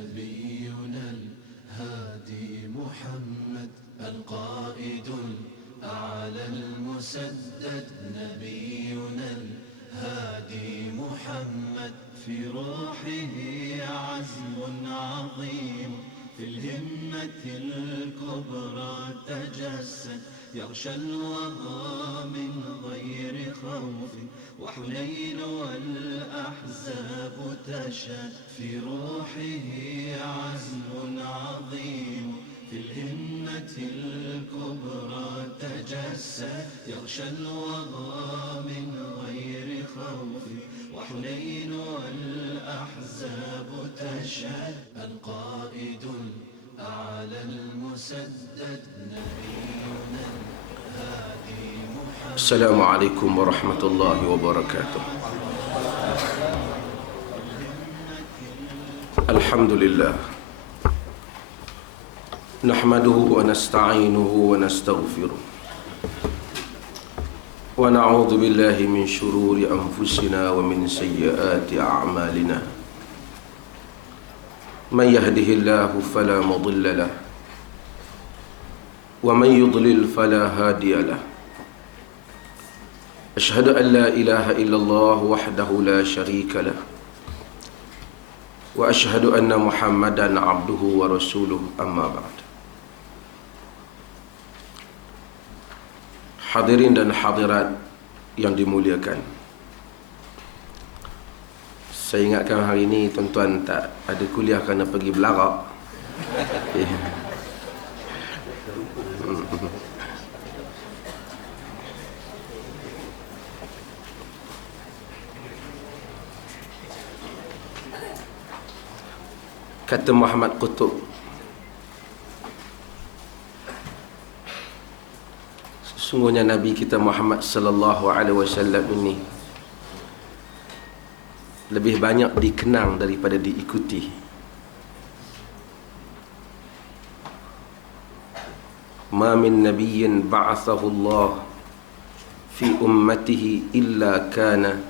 نبينا الهادي محمد القائد الأعلى المسدد. نبينا الهادي محمد في روحه عزم عظيم، في الهمة الكبرى تجسد، يغشى الوغى من غير خوف، وحنين والأحزاب تشهد. في روحه عزم عظيم، في الهمة الكبرى تجسد، يغشى الوغى من غير خوف، وحنين والأحزاب تشهد. القائد الأعلى المسدد نبينا الهادي محمد. السلام عليكم ورحمة الله وبركاته. الحمد لله نحمده ونستعينه ونستغفره ونعوذ بالله من شرور أنفسنا ومن سيئات أعمالنا. من يهده الله فلا مضل له ومن يضلل فلا هادي له. أشهد أن لا إله إلا الله وحده لا شريك له، وأشهد أن محمدا عبده ورسوله. أما بعد. Hadirin dan hadirat yang dimuliakan, saya ingatkan hari ini tuan-tuan tak ada kuliah kerana pergi belarak. Kata Muhammad Qutub, sesungguhnya Nabi kita Muhammad sallallahu alaihi wasallam ini lebih banyak dikenang daripada diikuti. Ma min nabiyyin ba'athahu Allah fi ummatihi illa kana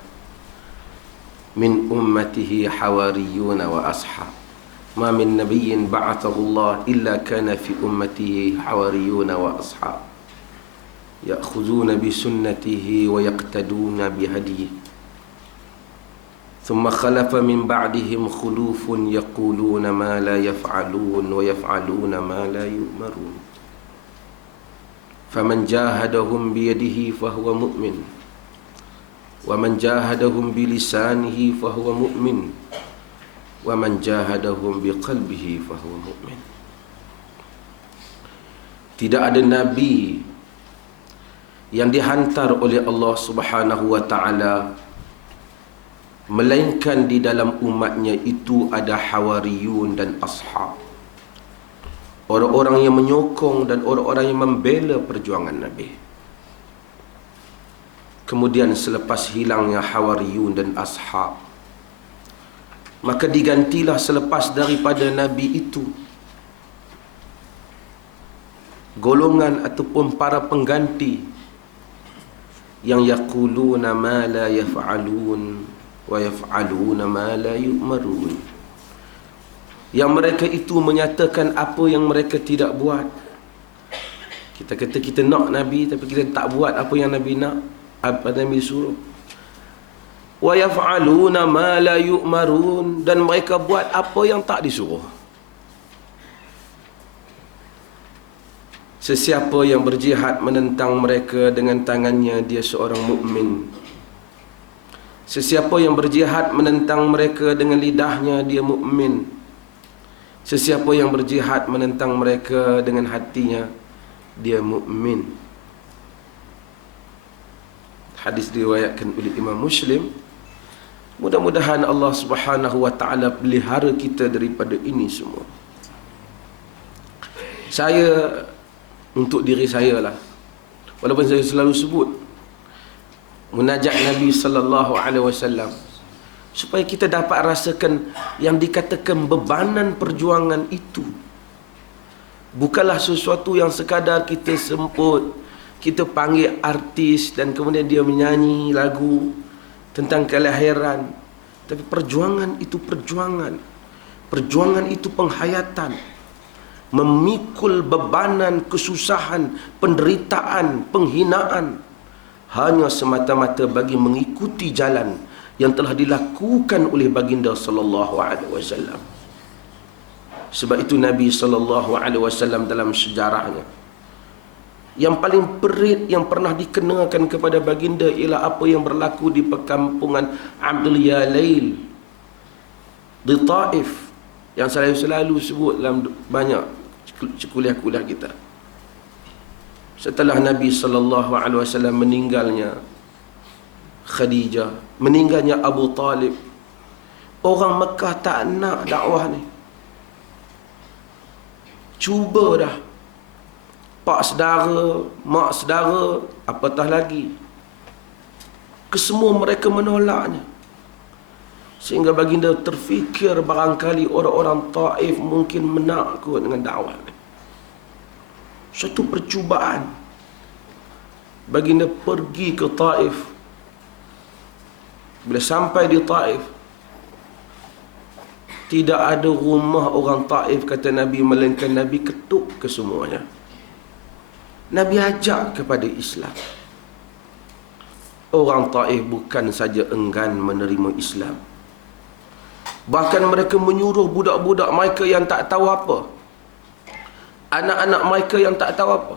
min ummatihi hawariyun wa ashab. Ma min nabiyyin ba'athahu Allah illa kana fi ummatihi hawariyun wa ashab ya'khuduna bi sunnatihi wa yaqtaduna bi hadihi. ثم خلف من بعدهم خلوف يقولون ما لا يفعلون ويفعلون ما لا يؤمرون فمن جاهدهم بيده فهو مؤمن ومن جاهدهم بلسانه فهو مؤمن ومن جاهدهم بقلبه فهو مؤمن. Tidak ada nabi yang dihantar oleh Allah Subhanahu wa taala melainkan di dalam umatnya itu ada hawariyun dan ashab, orang-orang yang menyokong dan orang-orang yang membela perjuangan Nabi. Kemudian selepas hilangnya hawariyun dan ashab, maka digantilah selepas daripada Nabi itu golongan ataupun para pengganti yang yaquluna ma la yaf'alun wa yaf'aluna ma la yu'marun, yang mereka itu menyatakan apa yang mereka tidak buat. Kita kata kita nak Nabi tapi kita tak buat apa yang Nabi nak, apa Nabi suruh. Wa yaf'aluna ma la yu'marun, dan mereka buat apa yang tak disuruh. Sesiapa yang berjihad menentang mereka dengan tangannya, dia seorang mukmin. Sesiapa yang berjihad menentang mereka dengan lidahnya, dia mukmin. Sesiapa yang berjihad menentang mereka dengan hatinya, dia mukmin. Hadis diriwayatkan oleh Imam Muslim. Mudah-mudahan Allah Subhanahu wa taala pelihara kita daripada ini semua. Saya untuk diri saya lah, walaupun saya selalu sebut munajat Nabi sallallahu alaihi wasallam, supaya kita dapat rasakan yang dikatakan bebanan perjuangan itu bukanlah sesuatu yang sekadar kita semput, kita panggil artis dan kemudian dia menyanyi lagu tentang kelahiran. Tapi perjuangan itu perjuangan. Perjuangan itu penghayatan, memikul bebanan, kesusahan, penderitaan, penghinaan, hanya semata-mata bagi mengikuti jalan yang telah dilakukan oleh baginda sallallahu alaihi wasallam. Sebab itu Nabi sallallahu alaihi wasallam dalam sejarahnya, yang paling perit yang pernah dikenakan kepada baginda ialah apa yang berlaku di perkampungan Abdul Yalail di Taif, yang saya selalu sebut dalam banyak kuliah-kuliah kita. Setelah Nabi sallallahu alaihi wasallam meninggalnya Khadijah, meninggalnya Abu Talib, orang Mekah tak nak dakwah ni. Cuba dah, pak saudara, mak saudara, apatah lagi, kesemua mereka menolaknya. Sehingga baginda terfikir barangkali orang-orang Taif mungkin menakut dengan dakwah ni. Suatu percubaan. Baginda pergi ke Taif. Bila sampai di Taif, tidak ada rumah orang Taif, kata Nabi, melainkan Nabi ketuk ke semuanya. Nabi ajak kepada Islam. Orang Taif bukan saja enggan menerima Islam, bahkan mereka menyuruh budak-budak mereka yang tak tahu apa, anak-anak mereka yang tak tahu apa,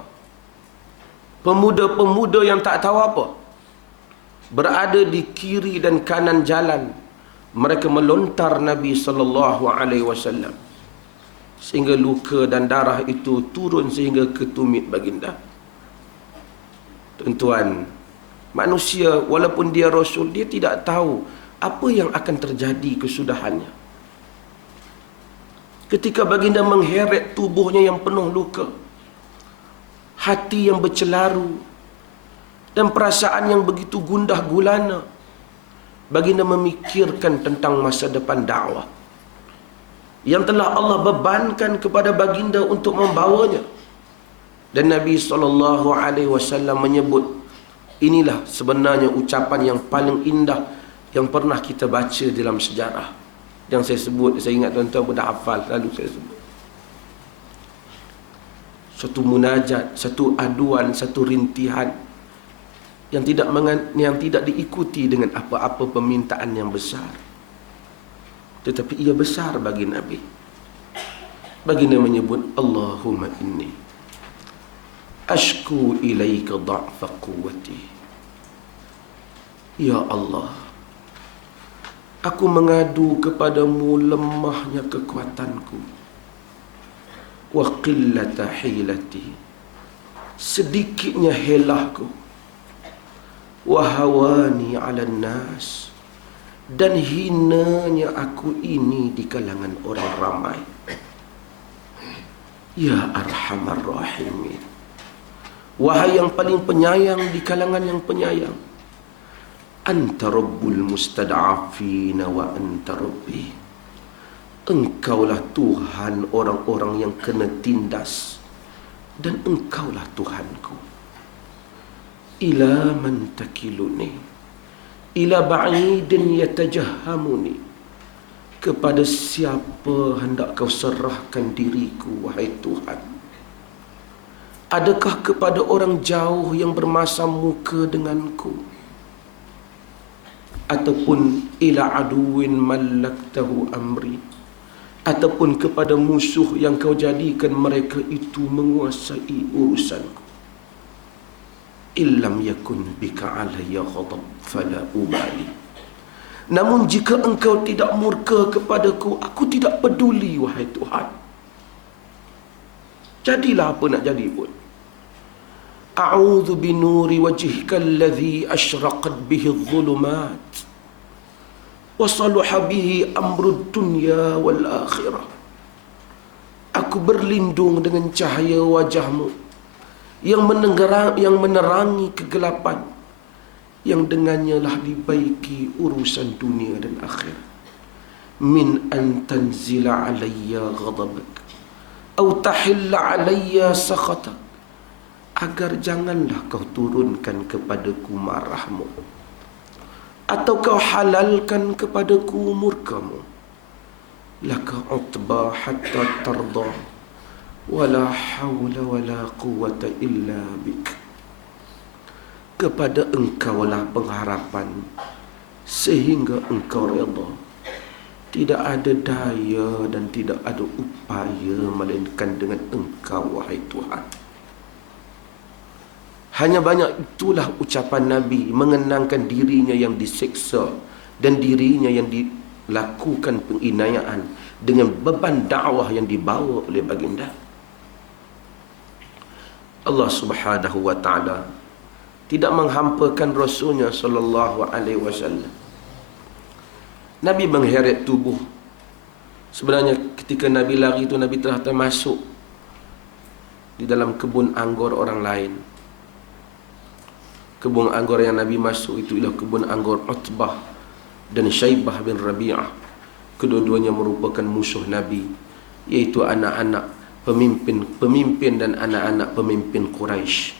pemuda-pemuda yang tak tahu apa, berada di kiri dan kanan jalan. Mereka melontar Nabi sallallahu alaihi wasallam sehingga luka dan darah itu turun sehingga ke tumit baginda. Tuan-tuan, manusia walaupun dia rasul, dia tidak tahu apa yang akan terjadi kesudahannya. Ketika baginda mengheret tubuhnya yang penuh luka, hati yang bercelaru, dan perasaan yang begitu gundah gulana, baginda memikirkan tentang masa depan dakwah yang telah Allah bebankan kepada baginda untuk membawanya. Dan Nabi SAW menyebut, inilah sebenarnya ucapan yang paling indah yang pernah kita baca dalam sejarah. Yang saya sebut, saya ingat tuan-tuan pun dah hafal, lalu saya sebut. Satu munajat, satu aduan, satu rintihan yang tidak diikuti dengan apa-apa permintaan yang besar, tetapi ia besar bagi Nabi. Baginda menyebut, Allahumma inni ashku ilaika dha'fa quwwati. Ya Allah, aku mengadu kepadamu lemahnya kekuatanku, wa qillata hilati, sedikitnya helahku, wa hawani 'alan nas, dan hinanya aku ini di kalangan orang ramai. Ya Arhamar Rahimin, wahai yang paling penyayang di kalangan yang penyayang. Anta Rabbul Mustad'afina wa anta Rabbi. Engkaulah Tuhan orang-orang yang kena tindas, dan engkaulah Tuhanku. Ila man takiluni ila ba'idin yatajahamuni. Kepada siapa hendak kau serahkan diriku, wahai Tuhan? Adakah kepada orang jauh yang bermasam muka denganku, ataupun ila aduwin mallaktahu amri, ataupun kepada musuh yang kau jadikan mereka itu menguasai urusanku? Illam yakun bika alayya ghadab fala ubali. Namun jika engkau tidak murka kepadaku, aku tidak peduli, wahai Tuhan. Jadilah apa nak jadi pun. A'udzu binuri wajhika alladhi ashraqat bihi adh-dhulumat wa salaha bihi amru dunya wal akhirah. Aku berlindung dengan cahaya wajahmu yang menerangi kegelapan, yang dengannya lah dibaiki urusan dunia dan akhirat. Min an tanzila alayya ghadabak atau tahilla alayya sakhatak, agar janganlah kau turunkan kepadaku marahmu, atau kau halalkan kepadaku murkamu. laka utba hatta tarda wala hawla wala quwwata illa bik. Kepada engkaulah pengharapan sehingga engkau redha. Tidak ada daya dan tidak ada upaya melainkan dengan engkau, wahai Tuhan. Hanya banyak itulah ucapan Nabi mengenangkan dirinya yang disiksa dan dirinya yang dilakukan penginayaan dengan beban dakwah yang dibawa oleh baginda. Allah Subhanahu wa taala tidak menghampakan Rasulnya sallallahu alaihi wasallam. Nabi mengheret tubuh. Sebenarnya ketika Nabi lari itu, Nabi telah termasuk di dalam kebun anggur orang lain. Kebun anggur yang Nabi masuk itu ialah kebun anggur Utbah dan Syaibah bin Rabi'ah. Kedua-duanya merupakan musuh Nabi, iaitu anak-anak pemimpin dan anak-anak pemimpin Quraisy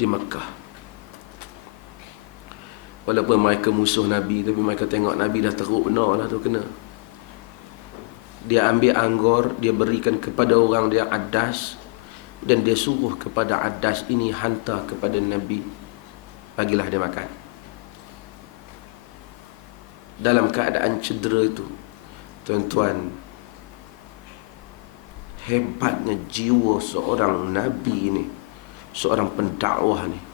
di Makkah. Walaupun mereka musuh Nabi, tapi mereka tengok Nabi dah teruk benar lah tu kena. Dia ambil anggur, dia berikan kepada orang dia Adas, dan dia suruh kepada Adas ini hantar kepada Nabi, bagilah dia makan. Dalam keadaan cedera itu, tuan-tuan, hebatnya jiwa seorang Nabi ini, seorang pendakwah ni.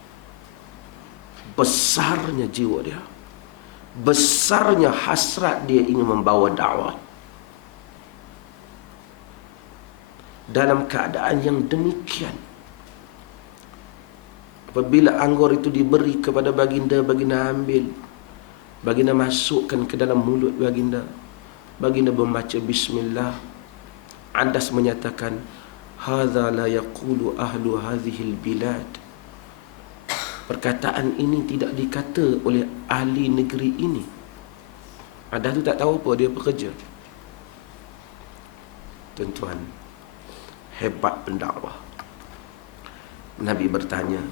Besarnya jiwa dia, besarnya hasrat dia ingin membawa dakwah. Dalam keadaan yang demikian, apabila anggur itu diberi kepada baginda, baginda ambil, baginda masukkan ke dalam mulut baginda, baginda membaca bismillah. Adas menyatakan, hadza la yaqulu ahlu hadhil bilad. Perkataan ini tidak dikata oleh ahli negeri ini. Adas tu tak tahu apa, dia pekerja. Tuan-tuan, hebat pendakwah. Nabi bertanya,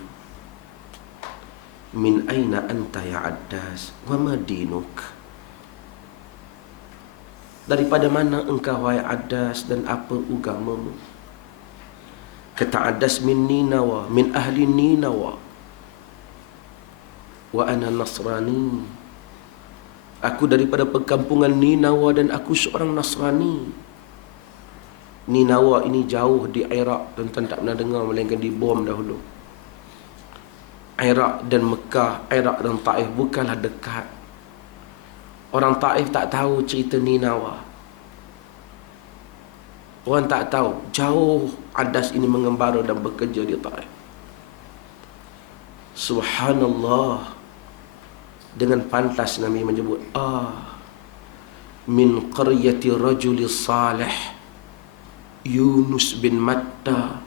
min aina anta ya Adas wa ma dinuk? Daripada mana engkau wahai Adas dan apa agamamu? Kata Adas, min Ninawa, min ahli Ninawa, wa ana Nasrani. Aku daripada perkampungan Ninawa dan aku seorang Nasrani. Ninawa ini jauh di Iraq, tuan-tuan tak pernah dengar melainkan dibom dahulu. Iraq dan Mekah, Iraq dan Taif bukanlah dekat. Orang Taif tak tahu cerita Ninawa. Orang tak tahu, jauh Adas ini mengembara dan bekerja di Taif. Subhanallah. Dengan pantas Nabi menyebut, min qaryati rajuli salih Yunus bin Matta.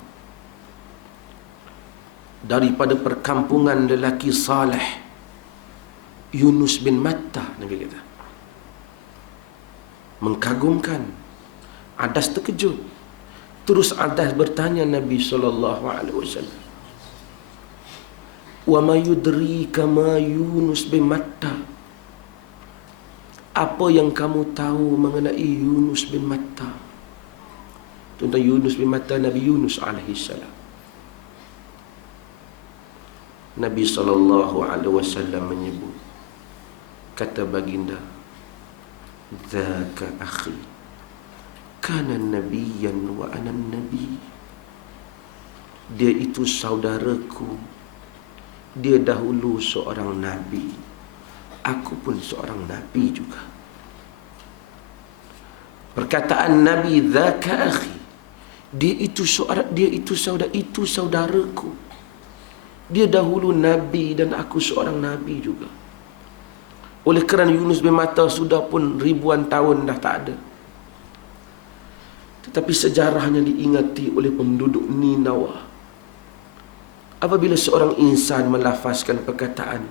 Daripada perkampungan lelaki salih Yunus bin Matta, Nabi kata. Mengagumkan. Adas terkejut. Terus Adas bertanya Nabi SAW, wa ma yudrika ma Yunus bin Matta? Apa yang kamu tahu mengenai Yunus bin Matta? Tentang Yunus bin Matta, Nabi Yunus alaihissalam. Nabi SAW menyebut, kata baginda, dzaka akhi kana nabiyyan wa ana nabi. Dia itu saudaraku, dia dahulu seorang nabi, aku pun seorang nabi juga. Perkataan Nabi, dzaka akhi, dia itu saudaraku, dia dahulu nabi dan aku seorang nabi juga. Oleh kerana Yunus bin Matta sudah pun ribuan tahun dah tak ada, tetapi sejarahnya diingati oleh penduduk Ninawa. Apabila seorang insan melafazkan perkataan,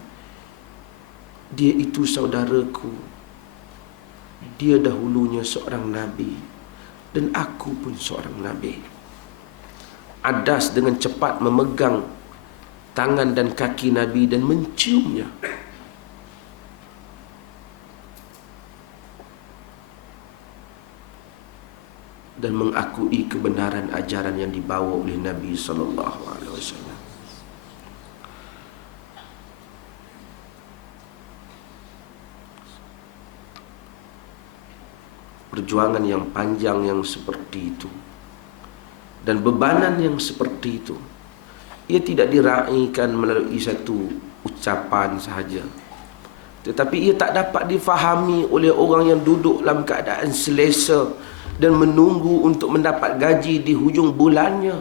dia itu saudaraku, dia dahulunya seorang nabi dan aku pun seorang nabi. Adas dengan cepat memegang tangan dan kaki Nabi dan menciumnya. dan mengakui kebenaran ajaran yang dibawa oleh Nabi sallallahu alaihi wasallam. Perjuangan yang panjang yang seperti itu dan bebanan yang seperti itu, ia tidak diraihkan melalui satu ucapan sahaja, tetapi ia tak dapat difahami oleh orang yang duduk dalam keadaan selesa dan menunggu untuk mendapat gaji di hujung bulannya,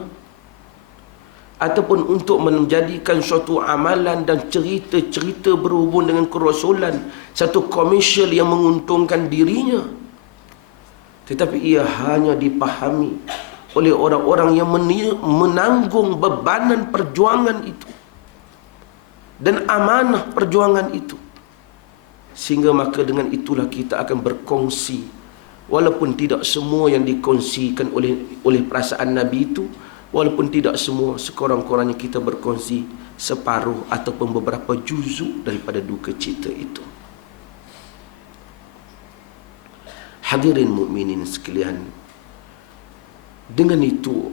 ataupun untuk menjadikan suatu amalan dan cerita-cerita berhubung dengan kerasulan satu komersial yang menguntungkan dirinya. Tetapi ia hanya dipahami oleh orang-orang yang menanggung bebanan perjuangan itu dan amanah perjuangan itu. Sehingga maka dengan itulah kita akan berkongsi, walaupun tidak semua yang dikongsikan oleh perasaan Nabi itu, walaupun tidak semua, sekurang-kurangnya kita berkongsi separuh ataupun beberapa juzuk daripada duka cita itu. Hadirin mukminin sekalian, dengan itu,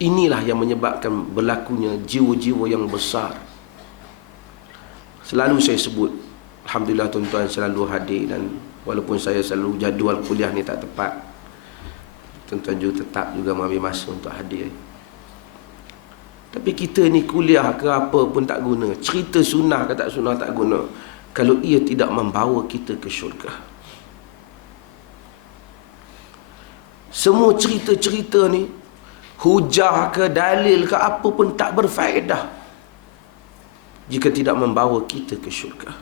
inilah yang menyebabkan berlakunya jiwa-jiwa yang besar. Selalu saya sebut, alhamdulillah tuan-tuan selalu hadir, dan walaupun saya selalu jadual kuliah ni tak tepat, tuan-tuan juga tetap juga mengambil masa untuk hadir. Tapi kita ni kuliah ke apa pun tak guna, cerita sunnah ke tak sunnah tak guna, kalau ia tidak membawa kita ke syurga. Semua cerita-cerita ni, hujah ke dalil ke apa pun tak berfaedah jika tidak membawa kita ke syurga.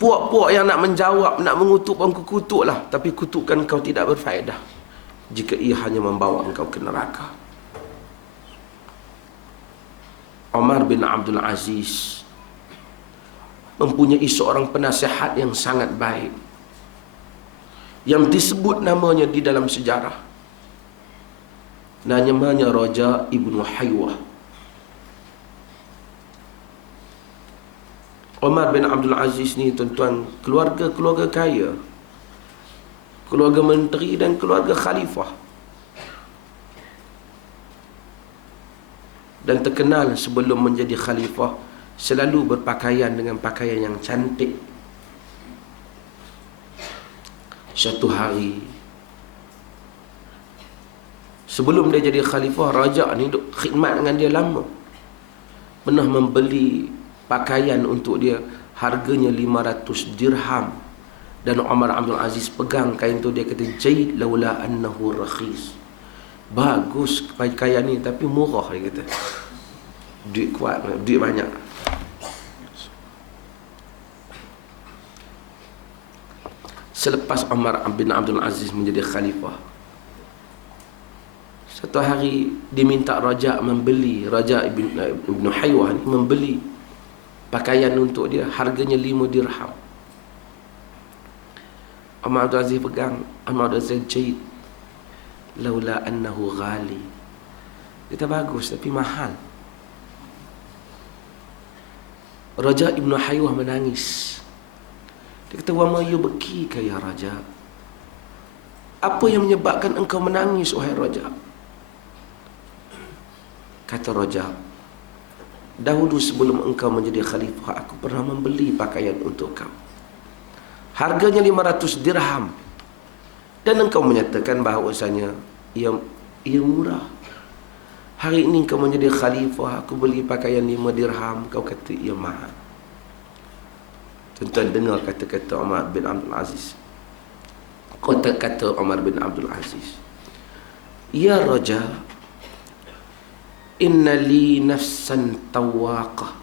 Puak-puak yang nak menjawab, nak mengutuk engkau, kutuklah, tapi kutukan kau tidak berfaedah jika ia hanya membawa engkau ke neraka. Umar bin Abdul Aziz mempunyai seorang penasihat yang sangat baik, yang disebut namanya di dalam sejarah, namanya Raja Ibnu Haywah. Umar bin Abdul Aziz ni tuan-tuan, keluarga kaya, keluarga menteri dan keluarga khalifah, dan terkenal sebelum menjadi khalifah selalu berpakaian dengan pakaian yang cantik. Satu hari sebelum dia jadi khalifah, raja ni duk khidmat dengan dia lama, pernah membeli pakaian untuk dia, harganya 500 dirham. Dan Umar Abdul Aziz pegang kain tu, dia kata, "Jaid laula annahu rakhis." Bagus pakaian ni tapi murah, dia kata. Duit kuat, duit banyak. Selepas Umar bin Abdul Aziz menjadi khalifah, satu hari diminta raja membeli, Raja Ibnu Haywah ni membeli pakaian untuk dia, harganya 5 dirham. Umar Abdul Aziz pegang, Umar Abdul Aziz, "Jaid laula annahu ghali." Kita bagus tapi mahal. Raja Ibnu Haywah menangis. Dia kata, "Wa ma yubkika ya raja?" Apa yang menyebabkan engkau menangis, wahai raja? Kata raja, "Dahulu sebelum engkau menjadi khalifah, aku pernah membeli pakaian untuk kau. Harganya 500 dirham. Dan engkau menyatakan bahawasanya ia murah. Hari ini kau menjadi khalifah, aku beli pakaian 5 dirham, kau kata ia mahal." Tuan-tuan dengar kata-kata Umar bin Abdul Aziz. Kata-kata Umar bin Abdul Aziz, "Ya raja, inna li nafsan tawaqah.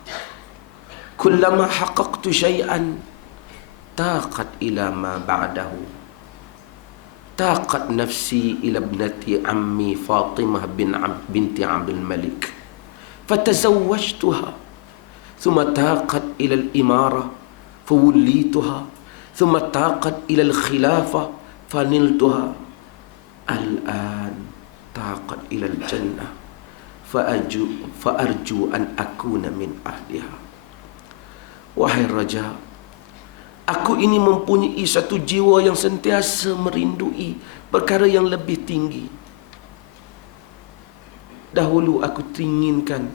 Kullama haqqaqtu syai'an taqat ila ma ba'dahu. Taqat nafsi ila ibnati ammi Fatimah binti Abdul Malik. Fatazawwajtuha. Thumma taqat ila al-imara. Fawullituha. Thumma taqat ila al-khilafah. Faniltuha. Al-an taqat ila al-jannah. Fa'arju an akuna min ahliha." Wahai raja, Aku ini mempunyai satu jiwa yang sentiasa merindui perkara yang lebih tinggi. Dahulu aku inginkan,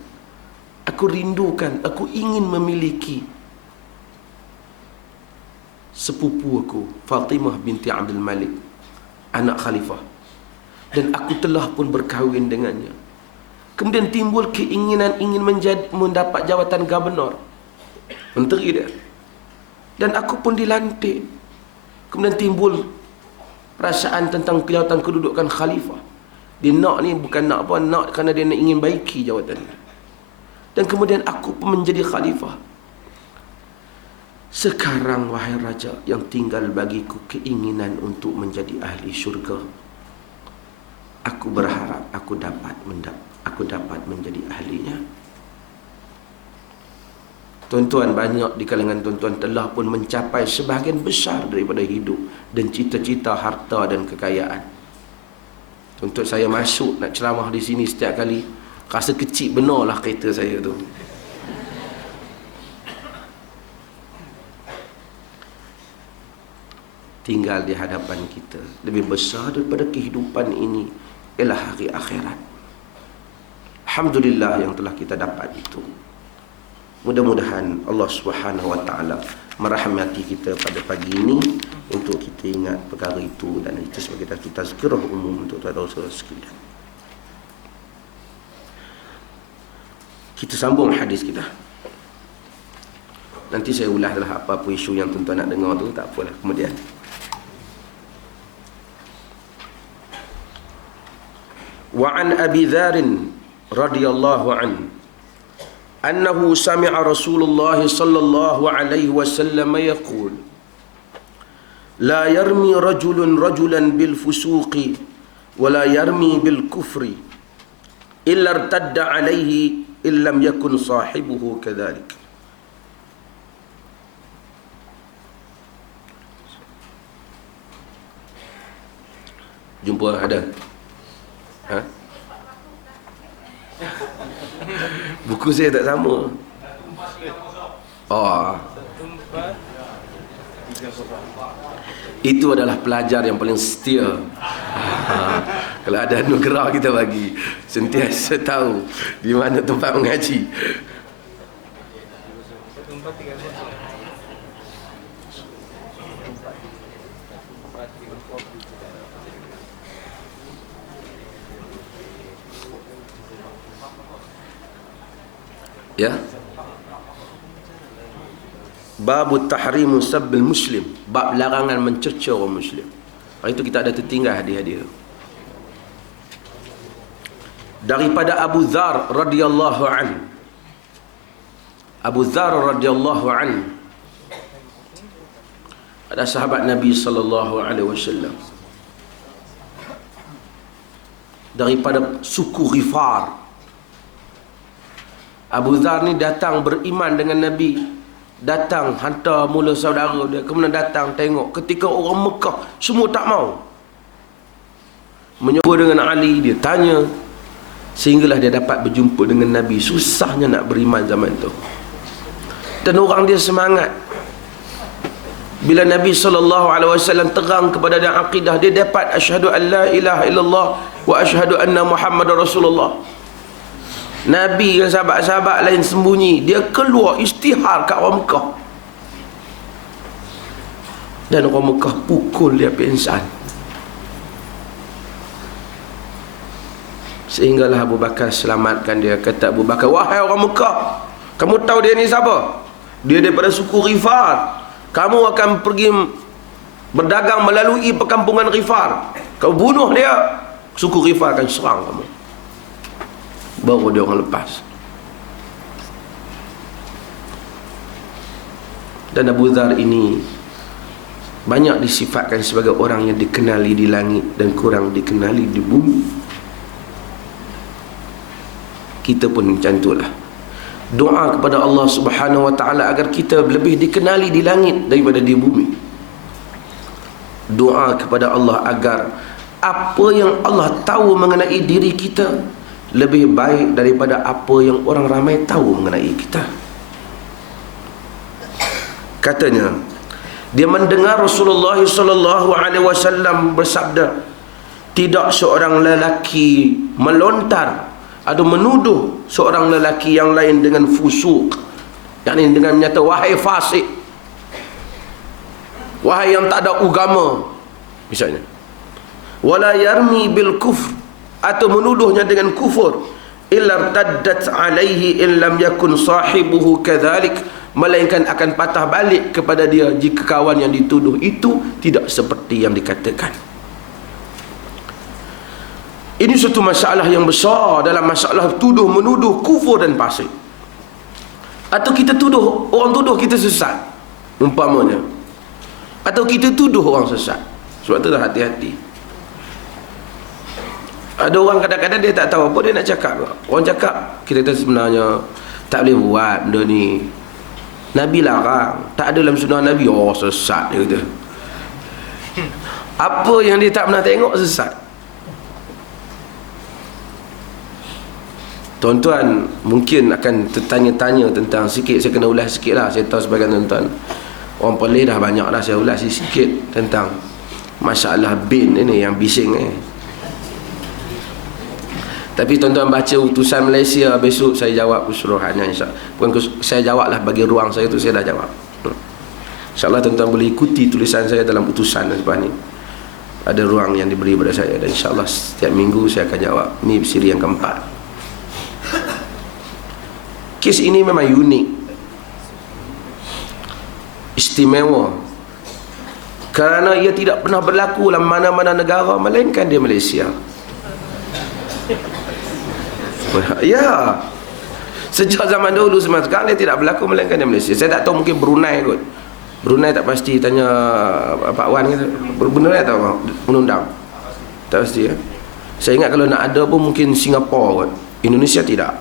aku rindukan, aku ingin memiliki sepupu aku, Fatimah binti Abdul Malik, anak khalifah. Dan aku telah pun berkahwin dengannya. Kemudian timbul keinginan ingin mendapat jawatan gubernur, menteri dia. Dan aku pun dilantik. Kemudian timbul perasaan tentang jawatan kedudukan khalifah. Dia nak ni bukan nak apa, nak kerana dia nak ingin baiki jawatan dia. Dan kemudian aku pun menjadi khalifah. Sekarang wahai raja, yang tinggal bagiku keinginan untuk menjadi ahli syurga. Aku berharap aku dapat menjadi ahlinya. Tuan-tuan, banyak di kalangan tuan-tuan telah pun mencapai sebahagian besar daripada hidup dan cita-cita harta dan kekayaan. Tuan-tuan, saya masuk nak ceramah di sini setiap kali rasa kecil benarlah kereta saya tu. Tinggal di hadapan kita lebih besar daripada kehidupan ini ialah hari akhirat. Alhamdulillah yang telah kita dapat itu. Mudah-mudahan Allah Subhanahu wa taala merahmati kita pada pagi ini untuk kita ingat perkara itu, dan itu sebagai tazkirah umum untuk saudara-saudara sekalian. Kita sambung hadis kita. Nanti saya ulaslah apa-apa isu yang tuan-tuan nak dengar tu, tak apalah kemudian. Wa an Abi Dzar radhiyallahu anhu أنه سمع رسول الله صلى الله عليه وسلم يقول لا يرمي رجل رجلا بالفسوق ولا يرمي بالكفر إلا ارتد عليه إن لم يكن صاحبه كذلك. Jumpa ada? Ha? Buku saya tak sama. Oh. Itu adalah pelajar yang paling setia. Kalau ada anugerah kita bagi, sentiasa tahu di mana tempat mengaji. Ya. Bab tahrimu sabbil muslim, bab larangan mencerca orang muslim. Hari itu kita ada tertinggal hadiah-hadiah. Daripada Abu Dzar radhiyallahu an. Abu Dzar radhiyallahu an, ada sahabat Nabi sallallahu alaihi wasallam daripada suku Ghifar. Abu Dzar ni datang beriman dengan Nabi, datang hantar mula saudara dia, kemudian datang tengok ketika orang Mekah semua tak mau, menyuruh dengan Ali, dia tanya sehinggalah dia dapat berjumpa dengan Nabi. Susahnya nak beriman zaman tu, dan orang dia semangat. Bila Nabi SAW terang kepada dia akidah, dia dapat asyhadu an la ilaha illallah wa asyhadu anna Muhammadar Rasulullah. Nabi dan sahabat-sahabat lain sembunyi, dia keluar istihar kat orang Mekah, dan orang Mekah pukul dia pingsan. Sehinggalah Abu Bakar selamatkan dia. Kata Abu Bakar, wahai orang Mekah, kamu tahu dia ni siapa? Dia daripada suku Ghifar. Kamu akan pergi berdagang melalui perkampungan Ghifar, kau bunuh dia, suku Ghifar akan serang kamu. Baru dia orang lepas. Dan Abu Dzar ini banyak disifatkan sebagai orang yang dikenali di langit dan kurang dikenali di bumi. Kita pun macam itulah. Doa kepada Allah Subhanahu wa taala agar kita lebih dikenali di langit daripada di bumi. Doa kepada Allah agar apa yang Allah tahu mengenai diri kita lebih baik daripada apa yang orang ramai tahu mengenai kita. Katanya, Dia mendengar Rasulullah sallallahu alaihi wasallam bersabda, tidak seorang lelaki melontar atau menuduh seorang lelaki yang lain dengan fusuk, yakni dengan menyata wahai fasik, wahai yang tak ada agama misalnya, wala yarmi bil kufr, atau menuduhnya dengan kufur, illa taddat alaihi in lam yakun sahibuhu kadzalik, melainkan akan patah balik kepada dia jika kawan yang dituduh itu tidak seperti yang dikatakan. Ini satu masalah yang besar dalam masalah tuduh menuduh kufur dan fasik. Atau kita tuduh, orang tuduh kita sesat umpamanya, atau kita tuduh orang sesat. Sebab tu dah hati-hati. Ada orang kadang-kadang dia tak tahu apa dia nak cakap. Orang cakap, kita kata sebenarnya tak boleh buat benda ni, Nabi larang, tak ada dalam sunnah Nabi. Oh sesat, dia kata. Apa yang dia tak pernah tengok sesat. Tuan-tuan mungkin akan tertanya-tanya tentang sikit, saya kena ulas sikit lah. Saya tahu sebagian tuan-tuan orang Perlis dah banyak dah, saya ulas sikit tentang masalah bin ini yang bising ni. Tapi tuan-tuan baca utusan Malaysia, besok saya jawab keseluruhannya, insyaAllah. Bukan saya jawab lah, bagi ruang saya tu saya dah jawab. InsyaAllah tuan-tuan boleh ikuti tulisan saya dalam utusan lepas ni. Ada ruang yang diberi pada saya, dan insyaAllah setiap minggu saya akan jawab. Ni siri yang keempat. Kes ini memang unik, istimewa, kerana ia tidak pernah berlaku dalam mana-mana negara melainkan di Malaysia. Ya, sejak zaman dahulu sampai sekarang dia tidak berlaku melainkan di Malaysia. Saya tak tahu, mungkin Brunei kot. Brunei tak pasti, tanya Pak Wan kata. Brunei tak apa? Menundang. Tak pasti ya. Saya ingat kalau nak ada pun mungkin Singapura kot. Indonesia tidak.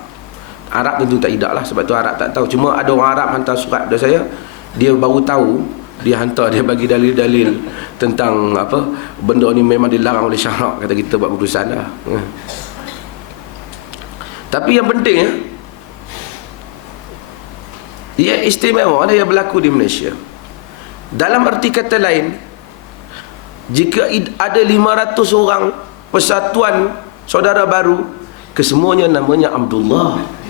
Arab tentu tak tidak lah, sebab tu Arab tak tahu. Cuma ada orang Arab hantar surat kepada saya, dia baru tahu, dia hantar, dia bagi dalil-dalil tentang apa, benda ni memang dilarang oleh syarak, kata kita buat keputusan dah. Tapi yang penting ya, dia istimewa, dia berlaku di Malaysia. Dalam arti kata lain, jika ada 500 orang persatuan saudara baru, kesemuanya namanya Abdullah.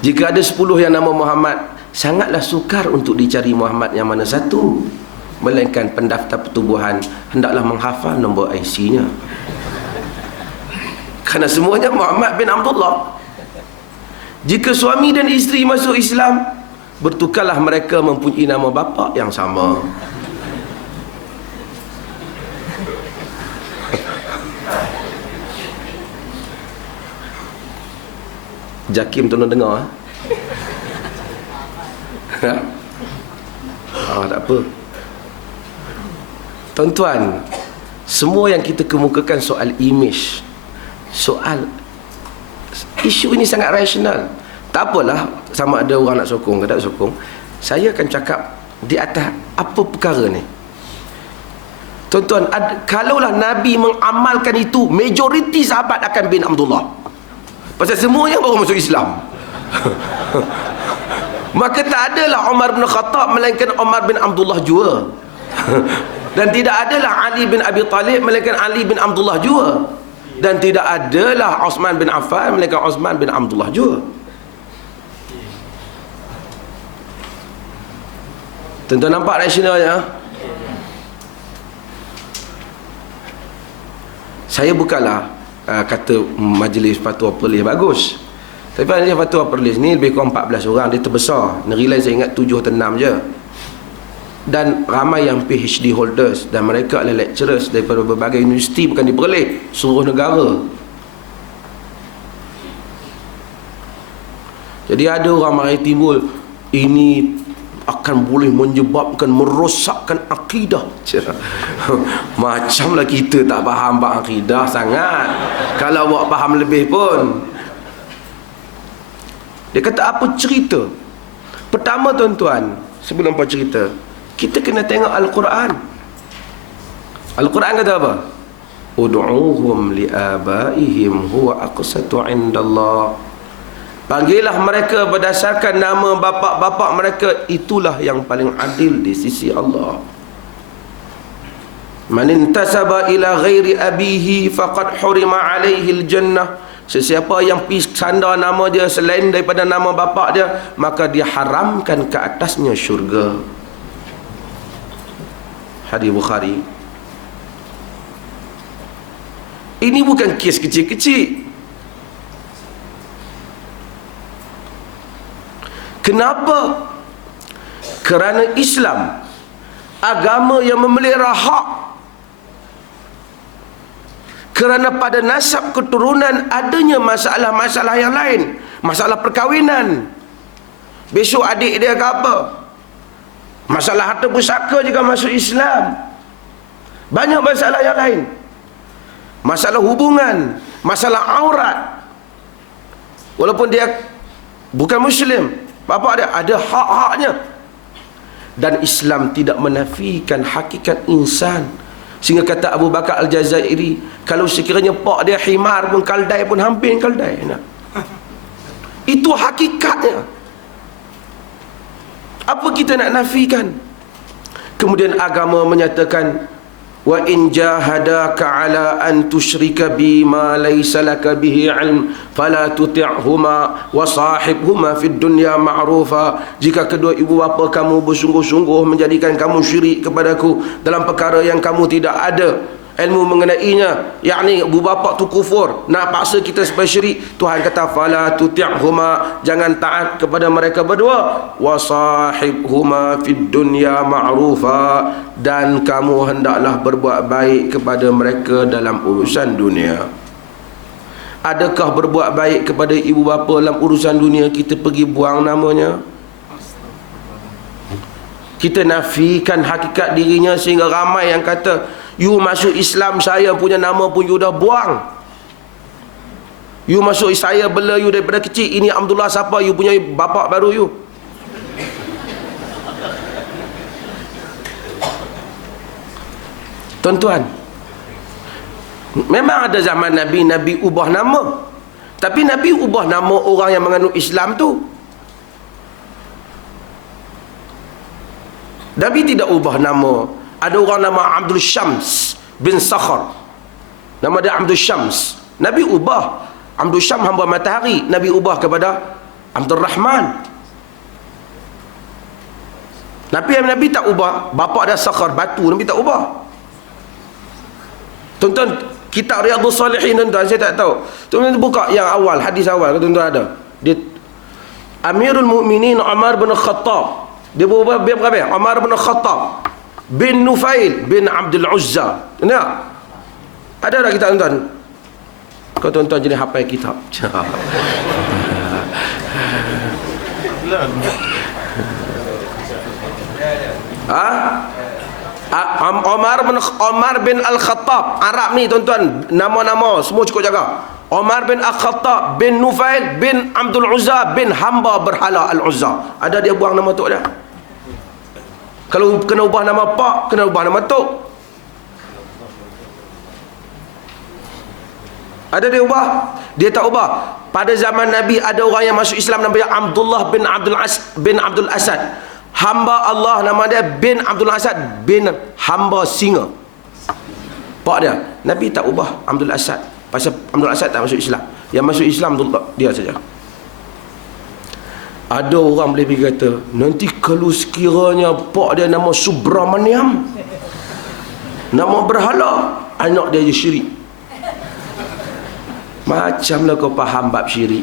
Jika ada 10 yang nama Muhammad, sangatlah sukar untuk dicari Muhammad yang mana satu, melainkan pendaftar pertubuhan hendaklah menghafal nombor IC-nya, kerana semuanya Muhammad bin Abdullah. Jika suami dan isteri masuk Islam, bertukarlah mereka mempunyai nama bapa yang sama. Jakim tuan dengar tak apa tuan-tuan. Semua yang kita kemukakan soal image, soal isu ini sangat rasional. Tak apalah sama ada orang nak sokong ke tak sokong, saya akan cakap di atas apa perkara ni. Tuan-tuan, kalaulah Nabi mengamalkan itu, majoriti sahabat akan bin Abdullah, pasal semuanya baru masuk Islam. Maka tak adalah Umar bin Khattab melainkan Umar bin Abdullah jua. Dan tidak adalah Ali bin Abi Talib melainkan Ali bin Abdullah jua. Dan tidak adalah Osman bin Affan melainkan Osman bin Abdullah jua. Tentu nampak rasionalnya. Saya bukanlah kata majlis fatwa Perlis bagus, tapi majlis fatwa Perlis ni lebih kurang 14 orang, dia terbesar. Negeri lain saya ingat 7 atau 6 je. Dan ramai yang PhD holders, dan mereka adalah lecturers daripada berbagai universiti, bukan di Perlis, seluruh negara. Jadi ada orang mari timbul, ini akan boleh menyebabkan merosakkan akidah. Macamlah kita tak faham bab akidah sangat. Kalau awak faham lebih pun. Dia kata apa cerita? Pertama tuan-tuan, sebelum apa cerita, kita kena tengok Al-Quran. Al-Quran kata apa? Ud'uhum li'abaihim huwa aqsatu 'indallah. Panggillah mereka berdasarkan nama bapa-bapa mereka, itulah yang paling adil di sisi Allah. Man intasaba ila ghairi abihi faqad hurima alaihi al-jannah. Sesiapa yang pergi sandar nama dia selain daripada nama bapa dia, maka dia haramkan ke atasnya syurga. Hadis Bukhari. Ini bukan kes kecil-kecil. Kenapa? Kerana Islam agama yang memelihara hak. Kerana pada nasab keturunan adanya masalah-masalah yang lain. Masalah perkahwinan. Besok adik dia ke apa? Masalah harta pusaka juga masuk Islam. Banyak masalah yang lain. Masalah hubungan, masalah aurat. Walaupun dia bukan Muslim, bapa dia ada hak-haknya. Dan Islam tidak menafikan hakikat insan. Sehingga kata Abu Bakar Al-Jazairi, kalau sekiranya pak dia himar pun, kaldai pun, hampir kaldai. Nah, itu hakikatnya. Apa kita nak nafikan? Kemudian agama menyatakan, wa in jahadaka ala an tusyrika bi ma laysa laka bihi ilm fala tuti'huma wa sahibhuma fid dunya ma'rufa. Jika kedua ibu bapa kamu bersungguh-sungguh menjadikan kamu syirik kepadaku dalam perkara yang kamu tidak ada ilmu mengenainya, yakni ibu bapa tu kufur, nak paksa kita supaya syirik, Tuhan kata fala tuti'huma, jangan taat kepada mereka berdua, wa sahibhuma fid dunya ma'rufa, dan kamu hendaklah berbuat baik kepada mereka dalam urusan dunia. Adakah berbuat baik kepada ibu bapa dalam urusan dunia kita pergi buang namanya? Kita nafikan hakikat dirinya sehingga ramai yang kata, you masuk Islam, saya punya nama pun you dah buang. You masuk, saya bela you daripada kecil, ini Abdullah siapa, you punya bapa baru you. Tuan-tuan, memang ada zaman Nabi, Nabi ubah nama. Tapi Nabi ubah nama orang yang menganut Islam tu. Nabi tidak ubah nama. Ada orang nama Abdul Syams bin Sakhar, nama dia Abdul Syams. Nabi ubah. Abdul Syams hamba matahari, Nabi ubah kepada Abdul Rahman. Nabi tak ubah. Bapa dia Sakhar, batu, Nabi tak ubah. Tuan-tuan, kitab Riyadhus Salihin, tuan-tuan, saya tak tahu. Tuan-tuan buka yang awal, hadis awal, tuan-tuan ada. Dia Amirul Mukminin Umar bin Khattab. Dia berubah berapa? Umar bin Khattab bin Nufail bin Abdul Uzza. Tengok. Ada tak kita tuan-tuan? Kau tuan-tuan jenis hafal kitab. Omar bin Al-Khattab. Arab ni tuan-tuan, nama-nama semua cukup jaga. Omar bin Al-Khattab bin Nufail bin Abdul Uzza bin hamba berhala Al-Uzza. Ada dia buang nama tok dia? Kalau kena ubah nama pak, kena ubah nama tok. Ada dia ubah? Dia tak ubah. Pada zaman Nabi ada orang yang masuk Islam namanya Abdullah bin Abdul Asad. Hamba Allah, nama dia bin Abdul Asad bin hamba singa. Pak dia, Nabi tak ubah Abdul Asad. Pasal Abdul Asad tak masuk Islam. Yang masuk Islam Abdullah, dia saja. Ada orang boleh pergi kata, nanti kalau sekiranya pak dia nama Subramaniam, nama berhala, anak dia je syirik. Macamlah kau faham bab syirik.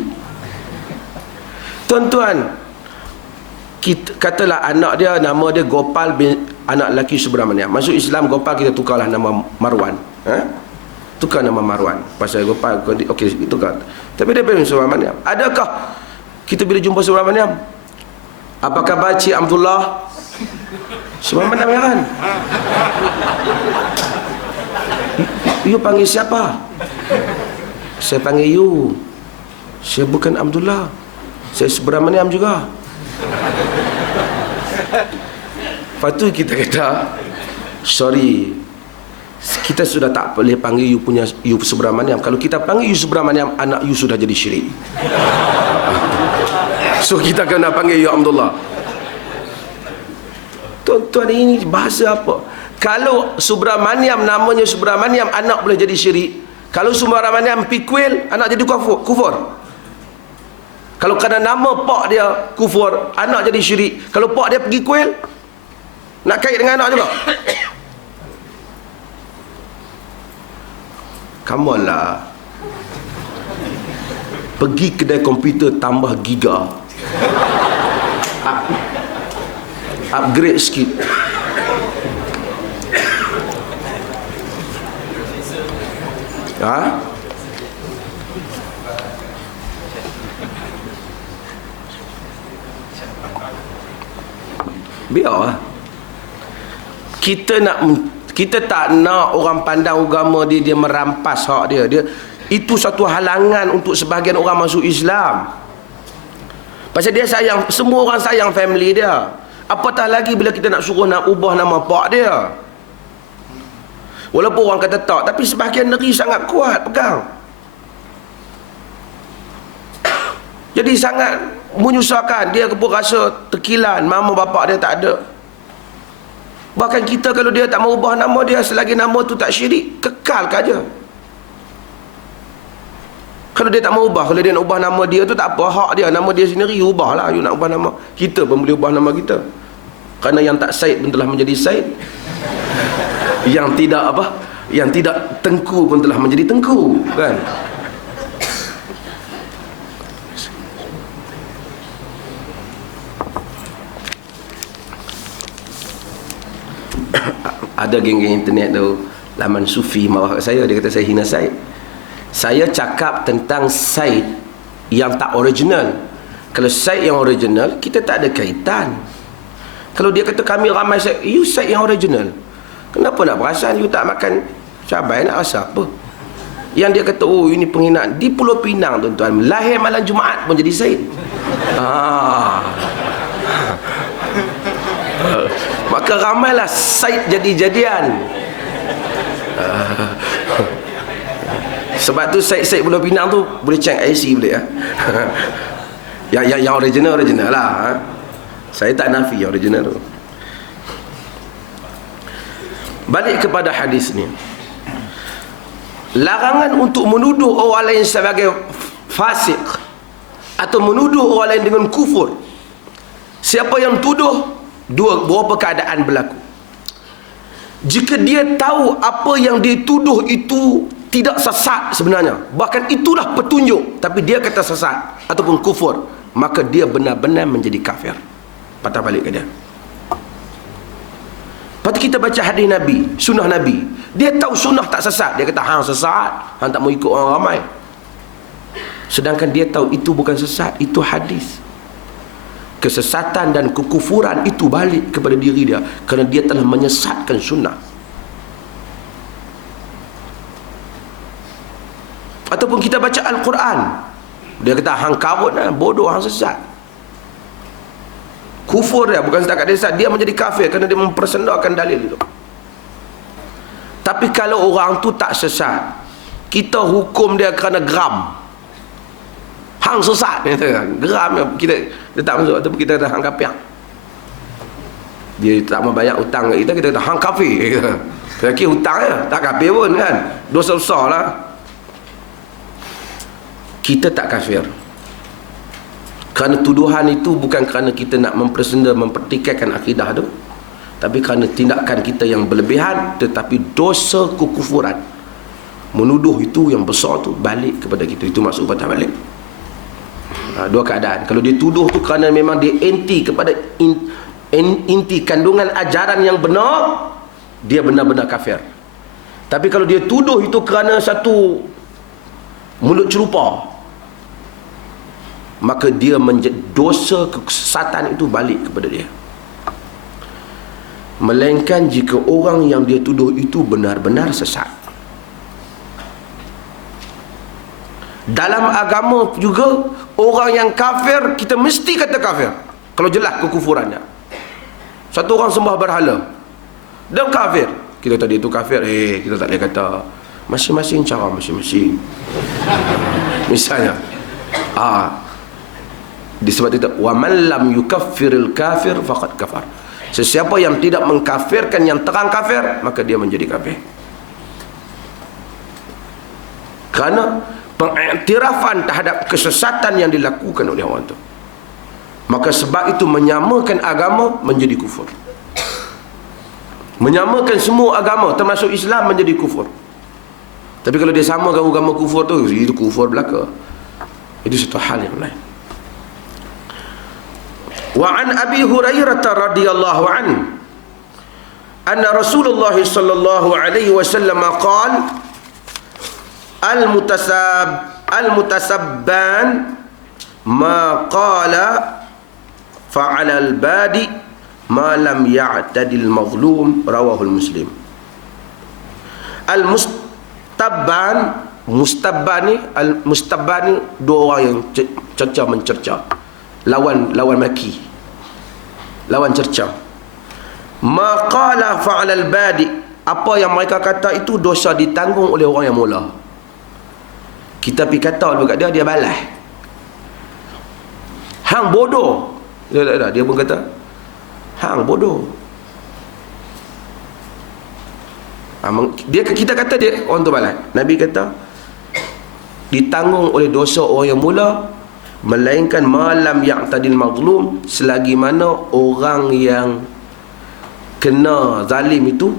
Tuan-tuan, katalah anak dia, nama dia Gopal bin anak lelaki Subramaniam. Masuk Islam Gopal, kita tukarlah nama Marwan. Tukar nama Marwan. Pasal Gopal, okey, tukar. Tapi dia bin Subramaniam. Adakah kita bila jumpa Subramaniam, apa khabar Cik Abdullah? Subramaniam ya kan? You panggil siapa? Saya panggil you. Saya bukan Abdullah, saya Subramaniam juga. Lepas tu kita kata, sorry, kita sudah tak boleh panggil you punya you Subramaniam. Kalau kita panggil you Subramaniam, anak you sudah jadi syirik. So kita kena panggil Ya Abdullah. Tuan-tuan, ini bahasa apa? Kalau Subramaniam namanya Subramaniam, anak boleh jadi syirik. Kalau Subramaniam Pikuil, anak jadi kufur. Kalau kerana nama pak dia kufur, anak jadi syirik. Kalau pak dia pergi kuil, nak kait dengan anak juga. Come on lah. Pergi kedai komputer tambah giga. Upgrade sikit. Ha? Biarlah. Kita tak nak orang pandang agama dia merampas hak dia. Itu satu halangan untuk sebahagian orang masuk Islam. Pasal dia sayang, semua orang sayang family dia. Apatah lagi bila kita nak suruh nak ubah nama pak dia. Walaupun orang kata tak, tapi sebahagian negeri sangat kuat pegang. Jadi sangat menyusahkan. Dia pun rasa terkilan, mama bapak dia tak ada. Bahkan kita kalau dia tak mau ubah nama dia, selagi nama tu tak syirik, kekal saja. Kalau dia tak mau ubah, kalau dia nak ubah nama dia tu tak apa, hak dia, nama dia sendiri, ubahlah. You nak ubah nama, kita pun boleh ubah nama kita. Kerana yang tak Said pun telah menjadi Said. Yang tidak apa, yang tidak Tengku pun telah menjadi Tengku, kan? Ada geng-geng internet tu, laman sufi marah kat saya, dia kata saya hina Said. Saya cakap tentang Said yang tak original. Kalau Said yang original, kita tak ada kaitan. Kalau dia kata kami ramai Said, you Said yang original, kenapa nak perasan? You tak makan cabai, nak rasa apa? Yang dia kata, oh ini penghinaan. Di Pulau Pinang, tuan-tuan, lahir malam Jumaat pun jadi Said. Maka ramailah Said jadi-jadian. Sebab tu Said Pulau Pinang tu boleh check IC boleh ya. yang original lah. Saya tak nafi yang original tu. Balik kepada hadis ni. Larangan untuk menuduh orang lain sebagai fasik atau menuduh orang lain dengan kufur. Siapa yang tuduh, beberapa keadaan berlaku. Jika dia tahu apa yang dituduh itu tidak sesat sebenarnya, bahkan itulah petunjuk, tapi dia kata sesat ataupun kufur, maka dia benar-benar menjadi kafir. Patah balik ke dia. Lepas kita baca hadis Nabi, sunnah Nabi, dia tahu sunnah tak sesat, dia kata hang sesat, hang tak mau ikut orang ramai. Sedangkan dia tahu itu bukan sesat, itu hadis. Kesesatan dan kekufuran itu balik kepada diri dia, kerana dia telah menyesatkan sunnah. Ataupun kita baca Al-Quran, dia kata hang kawut lah, bodoh, hang sesat. Kufur dia bukan setakat dia sesat, dia menjadi kafir kerana dia mempersendakan dalil itu. Tapi kalau orang tu tak sesat, kita hukum dia kerana geram. Hang sesat, dia kata, geram kita tak masuk, ataupun kita kata hang kafir. Dia tak mau bayar hutang kat kita, kita kata hang kafir. Kita kira hutang je, tak kafir pun kan, dosa besar lah. Kita tak kafir kerana tuduhan itu bukan kerana kita nak mempertikaikan akidah tu, tapi kerana tindakan kita yang berlebihan, tetapi dosa kekufuran, menuduh itu yang besar tu balik kepada kita. Itu maksud patah balik. Dua keadaan. Kalau dia tuduh tu kerana memang dia anti kepada inti kandungan ajaran yang benar, dia benar-benar kafir. Tapi kalau dia tuduh itu kerana satu mulut celupa, maka dia dosa kesesatan itu balik kepada dia. Melainkan jika orang yang dia tuduh itu benar-benar sesat. Dalam agama juga, orang yang kafir kita mesti kata kafir kalau jelas kekufurannya. Satu orang sembah berhala dan kafir, kita tadi itu kafir, kita tak boleh kata. Masing-masing cara masing-masing. Misalnya Disebab itu, wa man lam yukaffiril kafir faqad kafar. Sesiapa yang tidak mengkafirkan yang terang kafir, maka dia menjadi kafir. Kerana pengiktirafan terhadap kesesatan yang dilakukan oleh orang itu. Maka sebab itu menyamakan agama menjadi kufur. Menyamakan semua agama termasuk Islam menjadi kufur. Tapi kalau dia samakan agama kufur tu, itu kufur belaka. Itu satu hal yang lain. Wa an Abi Hurairah radhiyallahu anhu anna Rasulullah sallallahu alaihi wasallam qala al-mutasabban ma qala fa'ala al-badi ma lam ya'tadil mazlum, rawahul Muslim. Mustabban ni dua orang yang cerca mencerca, lawan maki, lawan cerca. Ma qala fa'ala al-badi, apa yang mereka kata itu dosa ditanggung oleh orang yang mula. Kita pergi kata dulu kat dia, dia balas. Hang bodoh. Dia pun kata, hang bodoh. Kita kata dia, orang tu balas. Nabi kata, ditanggung oleh dosa orang yang mula, melainkan malam yang tadil mazlum, selagi mana orang yang kena zalim itu,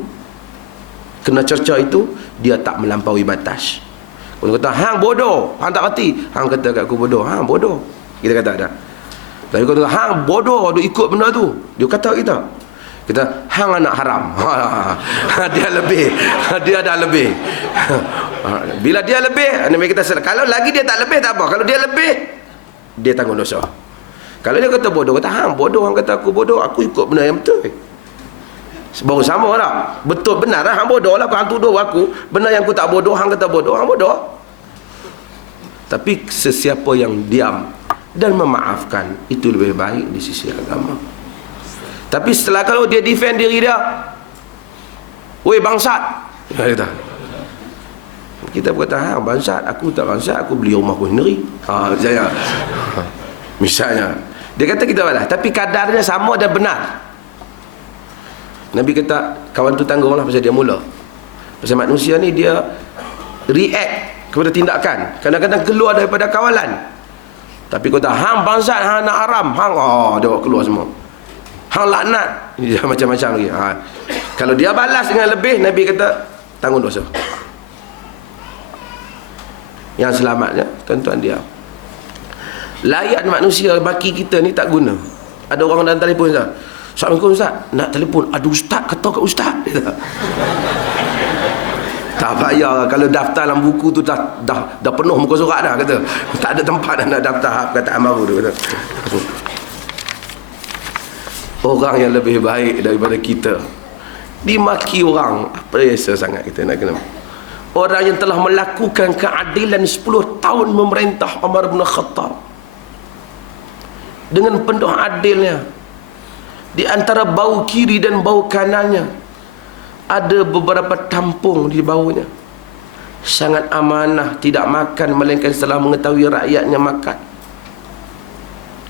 kena cerca itu, dia tak melampaui batas. Orang kata, hang bodoh, hang tak reti. Hang kata kat aku bodoh, hang bodoh. Kita kata ada. Lalu kata, hang bodoh, dia ikut benda tu. Dia kata kita. Kita, hang anak haram. Dia lebih. Dia dah lebih. Bila dia lebih, Nabi kita, kalau lagi dia tak lebih, tak apa. Kalau dia lebih, dia tanggung dosa. Kalau dia kata bodoh, kata, hang bodoh, hang kata aku bodoh, aku ikut benda yang betul. Baru sama lah. Betul benar lah, hang bodoh lah. Hang tuduh aku, benda yang aku tak bodoh, hang kata bodoh, hang bodoh. Tapi sesiapa yang diam dan memaafkan, itu lebih baik di sisi agama. Tapi setelah kalau dia defend diri dia, weh bangsat, kita berkata, hang bangsat, aku tak bangsat, aku beli rumah aku sendiri. Misalnya dia kata kita balas, tapi kadarnya sama dan benar. Nabi kata, kawan tu tanggunglah pasal dia mula. Pasal manusia ni dia react kepada tindakan, kadang-kadang keluar daripada kawalan. Tapi kata, hang bangsat, hang nak haram, hang, dia bawa keluar semua. Hang laknat, dia macam-macam lagi. Kalau dia balas dengan lebih, Nabi kata, tanggung dosa. Yang selamatnya, tuan-tuan dia, layan manusia baki kita ni tak guna. Ada orang dalam telefon, Assalamualaikum Ustaz, nak telefon, ada Ustaz kata kat Ustaz. Tak payah, kalau daftar dalam buku tu dah penuh muka surat dah, kata tak ada tempat nak daftar kata amaru tu, kata. Orang yang lebih baik daripada kita dimaki orang, apa biasa sangat kita nak kena. Orang yang telah melakukan keadilan 10 tahun memerintah, Umar bin Khattab, dengan penuh adilnya. Di antara bau kiri dan bau kanannya ada beberapa tampung di baunya. Sangat amanah, tidak makan melainkan setelah mengetahui rakyatnya makan.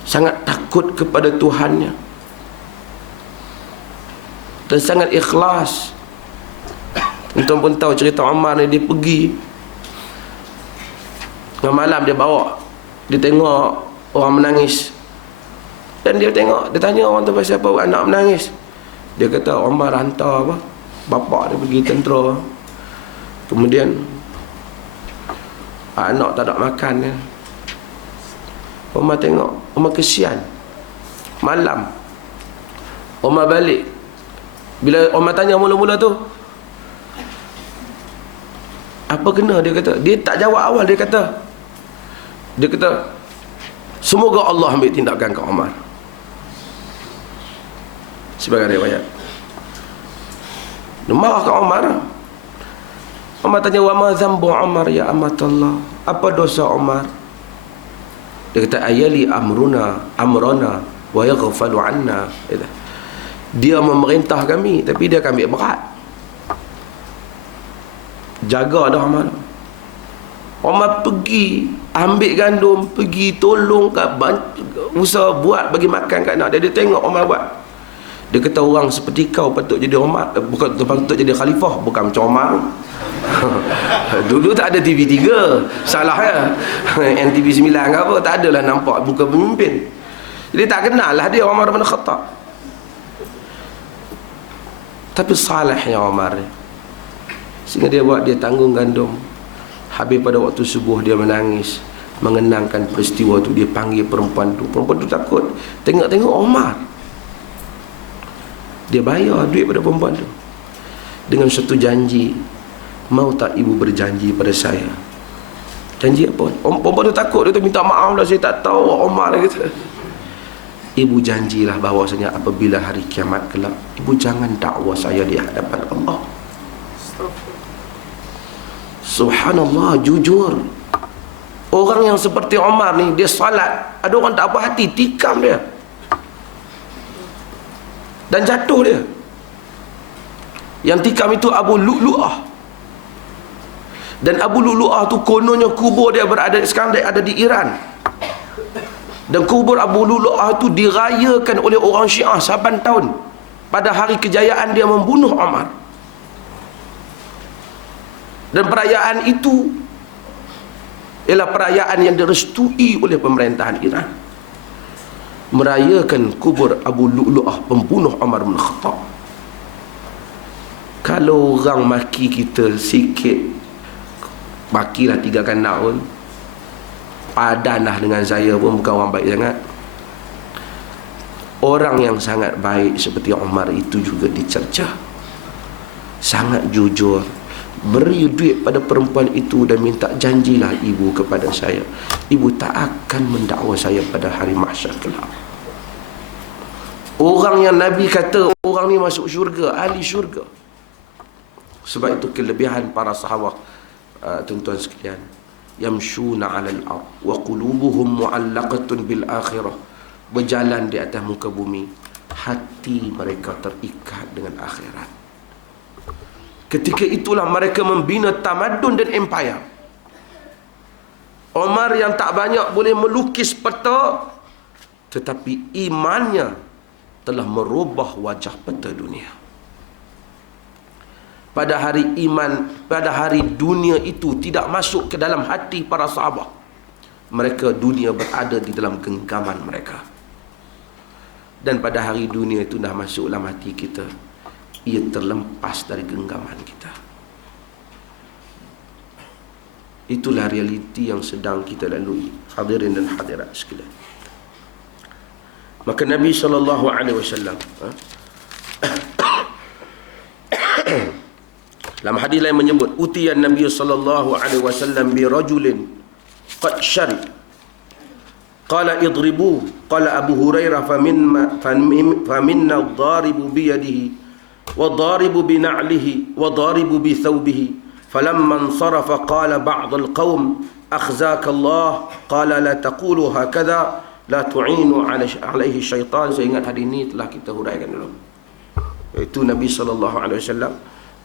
Sangat takut kepada Tuhannya, dan sangat ikhlas. Tuan pun tahu cerita Umar ni, dia pergi tengah malam, dia bawa, dia tengok orang menangis. Dan dia tengok, dia tanya orang tu, pasal apa anak menangis. Dia kata, Umar hantar apa, bapak dia pergi tentera, kemudian anak tak ada makan ya. Umar tengok, Umar kesian. Malam Umar balik. Bila Umar tanya mula-mula tu, apa kena, dia kata, dia tak jawab awal. Dia kata semoga Allah ambil tindakan ke Umar. Sebagai riwayat, dia marah ke Umar. Umar tanya, wa ma zambu Umar ya amatallah, apa dosa Umar? Dia kata, ayali amrana wa yaghfalu anna. Dia memerintah kami, tapi dia akan ambil berat. Jaga dah Umar. Omar pergi ambil gandum, pergi tolong usaha buat bagi makan kat anak dia. Dia tengok Omar buat. Dia kata orang seperti kau patut jadi Omar, bukan patut jadi khalifah, bukan macam Omar. Dulu tak ada TV3, salah ya. NTV 9 ke apa, tak adalah nampak muka pemimpin. Jadi tak kenal lah dia Omar bin Khattab. Tapi salahnya Omar ni, sehingga dia buat, dia tanggung gandum. Habis pada waktu subuh dia menangis, mengenangkan peristiwa tu. Dia panggil perempuan tu. Perempuan tu takut. Tengok-tengok Omar. Dia bayar duit pada perempuan tu dengan satu janji. Mau tak ibu berjanji pada saya? Janji apa? Perempuan tu takut. Dia tu minta maaf lah, saya tak tahu Omar. Dia kata, ibu janjilah bahawasanya apabila hari kiamat kelak, ibu jangan dakwa saya di hadapan Allah. Subhanallah, jujur. Orang yang seperti Omar ni, dia salat, ada orang tak apa hati, tikam dia dan jatuh dia. Yang tikam itu Abu Lu'lu'ah. Dan Abu Lu'lu'ah tu kononnya kubur dia berada, sekarang dia ada di Iran. Dan kubur Abu Lu'lu'ah tu dirayakan oleh orang Syiah saban tahun pada hari kejayaan dia membunuh Omar. Dan perayaan itu ialah perayaan yang direstui oleh pemerintahan Iran, merayakan kubur Abu Lu'lu'ah pembunuh Omar bin Khattab. Kalau orang maki kita sikit, makilah 3 kali pun, padanlah dengan saya pun bukan orang baik sangat. Orang yang sangat baik seperti Omar itu juga dicercah. Sangat jujur, beri duit pada perempuan itu dan minta janjilah ibu kepada saya, ibu tak akan mendakwa saya pada hari mahsyar kelak. Orang yang Nabi kata orang ni masuk syurga, ahli syurga. Sebab itu kelebihan para sahabat, tuan-tuan sekalian, yamshuna 'alal ard wa qulubuhum mu'allaqatun bil akhirah. Berjalan di atas muka bumi, hati mereka terikat dengan akhirat. Ketika itulah mereka membina tamadun dan empayar. Omar yang tak banyak boleh melukis peta, tetapi imannya telah merubah wajah peta dunia. Pada hari iman, pada hari dunia itu tidak masuk ke dalam hati para sahabat. Mereka, dunia berada di dalam genggaman mereka. Dan pada hari dunia itu dah masuk dalam hati kita, ia terlepas dari genggaman kita. Itulah realiti yang sedang kita lalui, hadirin dan hadirat sekalian. Maka Nabi SAW dalam hadis lain menyebut, utiyan Nabi SAW bi rajulin qad syarib, qala idribu, qala Abu Hurairah faminna ad-daribu bi yadihi وضارب بنعله وضارب بثوبه فلما انصرف قال بعض القوم أخزاك الله قال لا تقولوا هكذا لا تعينوا عليه الشيطان. Saya ingat hadis ini telah kita huraikan dulu. Itu Nabi SAW,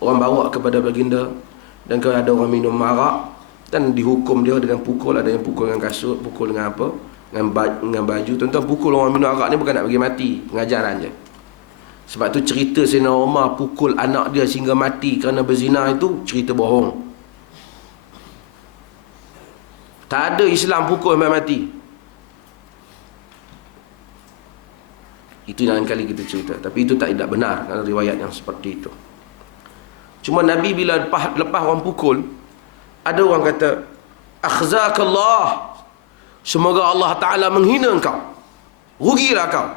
orang bawa kepada baginda, dan kalau ada orang minum arak dan dihukum dia dengan pukul. Ada yang pukul dengan kasut, pukul dengan apa, dengan baju. Tuan-tuan, pukul orang minum arak ni bukan nak bagi mati, pengajaran je. Sebab tu cerita Sayyidina Umar pukul anak dia sehingga mati kerana berzina itu cerita bohong. Tak ada Islam pukul sampai mati. Itu yang kali kita cerita. Tapi itu tidak benar, kerana riwayat yang seperti itu. Cuma Nabi bila lepas orang pukul, ada orang kata, akhzakallah, semoga Allah Ta'ala menghina engkau, rugilah kau.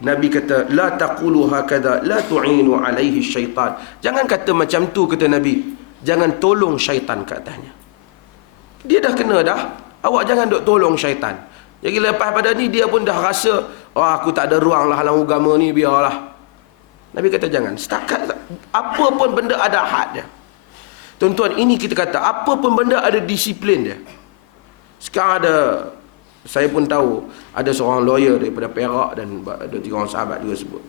Nabi kata, la taqulu hakadha la tu'inu alaihi syaitan. Jangan kata macam tu, kata Nabi. Jangan tolong syaitan ke atasnya. Dia dah kena dah. Awak jangan duk tolong syaitan. Jadi lepas pada ni dia pun dah rasa, oh aku tak ada ruang lah dalam agama ni, biarlah. Nabi kata jangan. Setakat apa pun benda ada had dia. Tuan-tuan, ini kita kata apa pun benda ada disiplin dia. Sekarang ada, saya pun tahu ada seorang lawyer daripada Perak dan ada 3 orang sahabat juga sebut.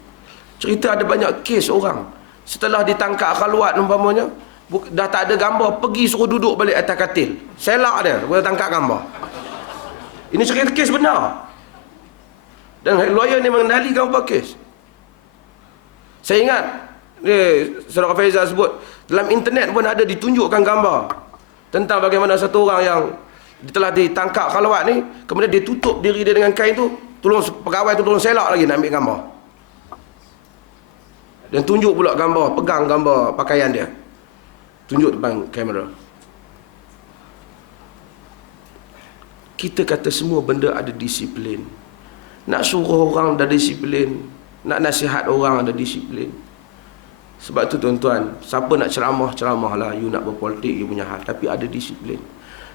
Cerita ada banyak kes orang setelah ditangkap khaluat umpamanya, dah tak ada gambar, pergi suruh duduk balik atas katil. Selak dia, boleh tangkap gambar. Ini cerita kes benar. Dan lawyer ni mengendalikan apa kes. Saya ingat Saudara Faizal sebut, dalam internet pun ada ditunjukkan gambar tentang bagaimana satu orang yang telah ditangkap khalwat ni, kemudian dia tutup diri dia dengan kain tu, pegawai tu tolong selak lagi nak ambil gambar. Dan tunjuk pula gambar, pegang gambar pakaian dia, tunjuk depan kamera. Kita kata semua benda ada disiplin. Nak suruh orang ada disiplin, nak nasihat orang ada disiplin. Sebab tu tuan-tuan, siapa nak ceramah lah, you nak berpolitik, you punya hal, tapi ada disiplin.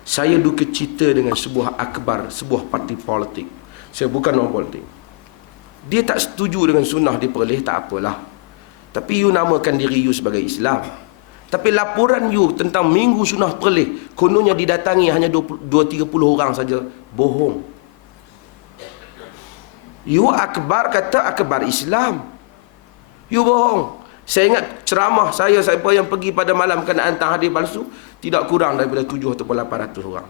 Saya duka cita dengan sebuah akbar, sebuah parti politik. Saya bukan orang politik. Dia tak setuju dengan sunnah diperleh, tak apalah. Tapi you namakan diri you sebagai Islam. Tapi laporan you tentang minggu sunnah perleh, kononnya didatangi hanya 20-30 orang saja, bohong. You akbar kata akbar Islam, you bohong. Saya ingat ceramah saya, siapa yang pergi pada malam kenaan hadis palsu, tidak kurang daripada 7 atau 800 orang.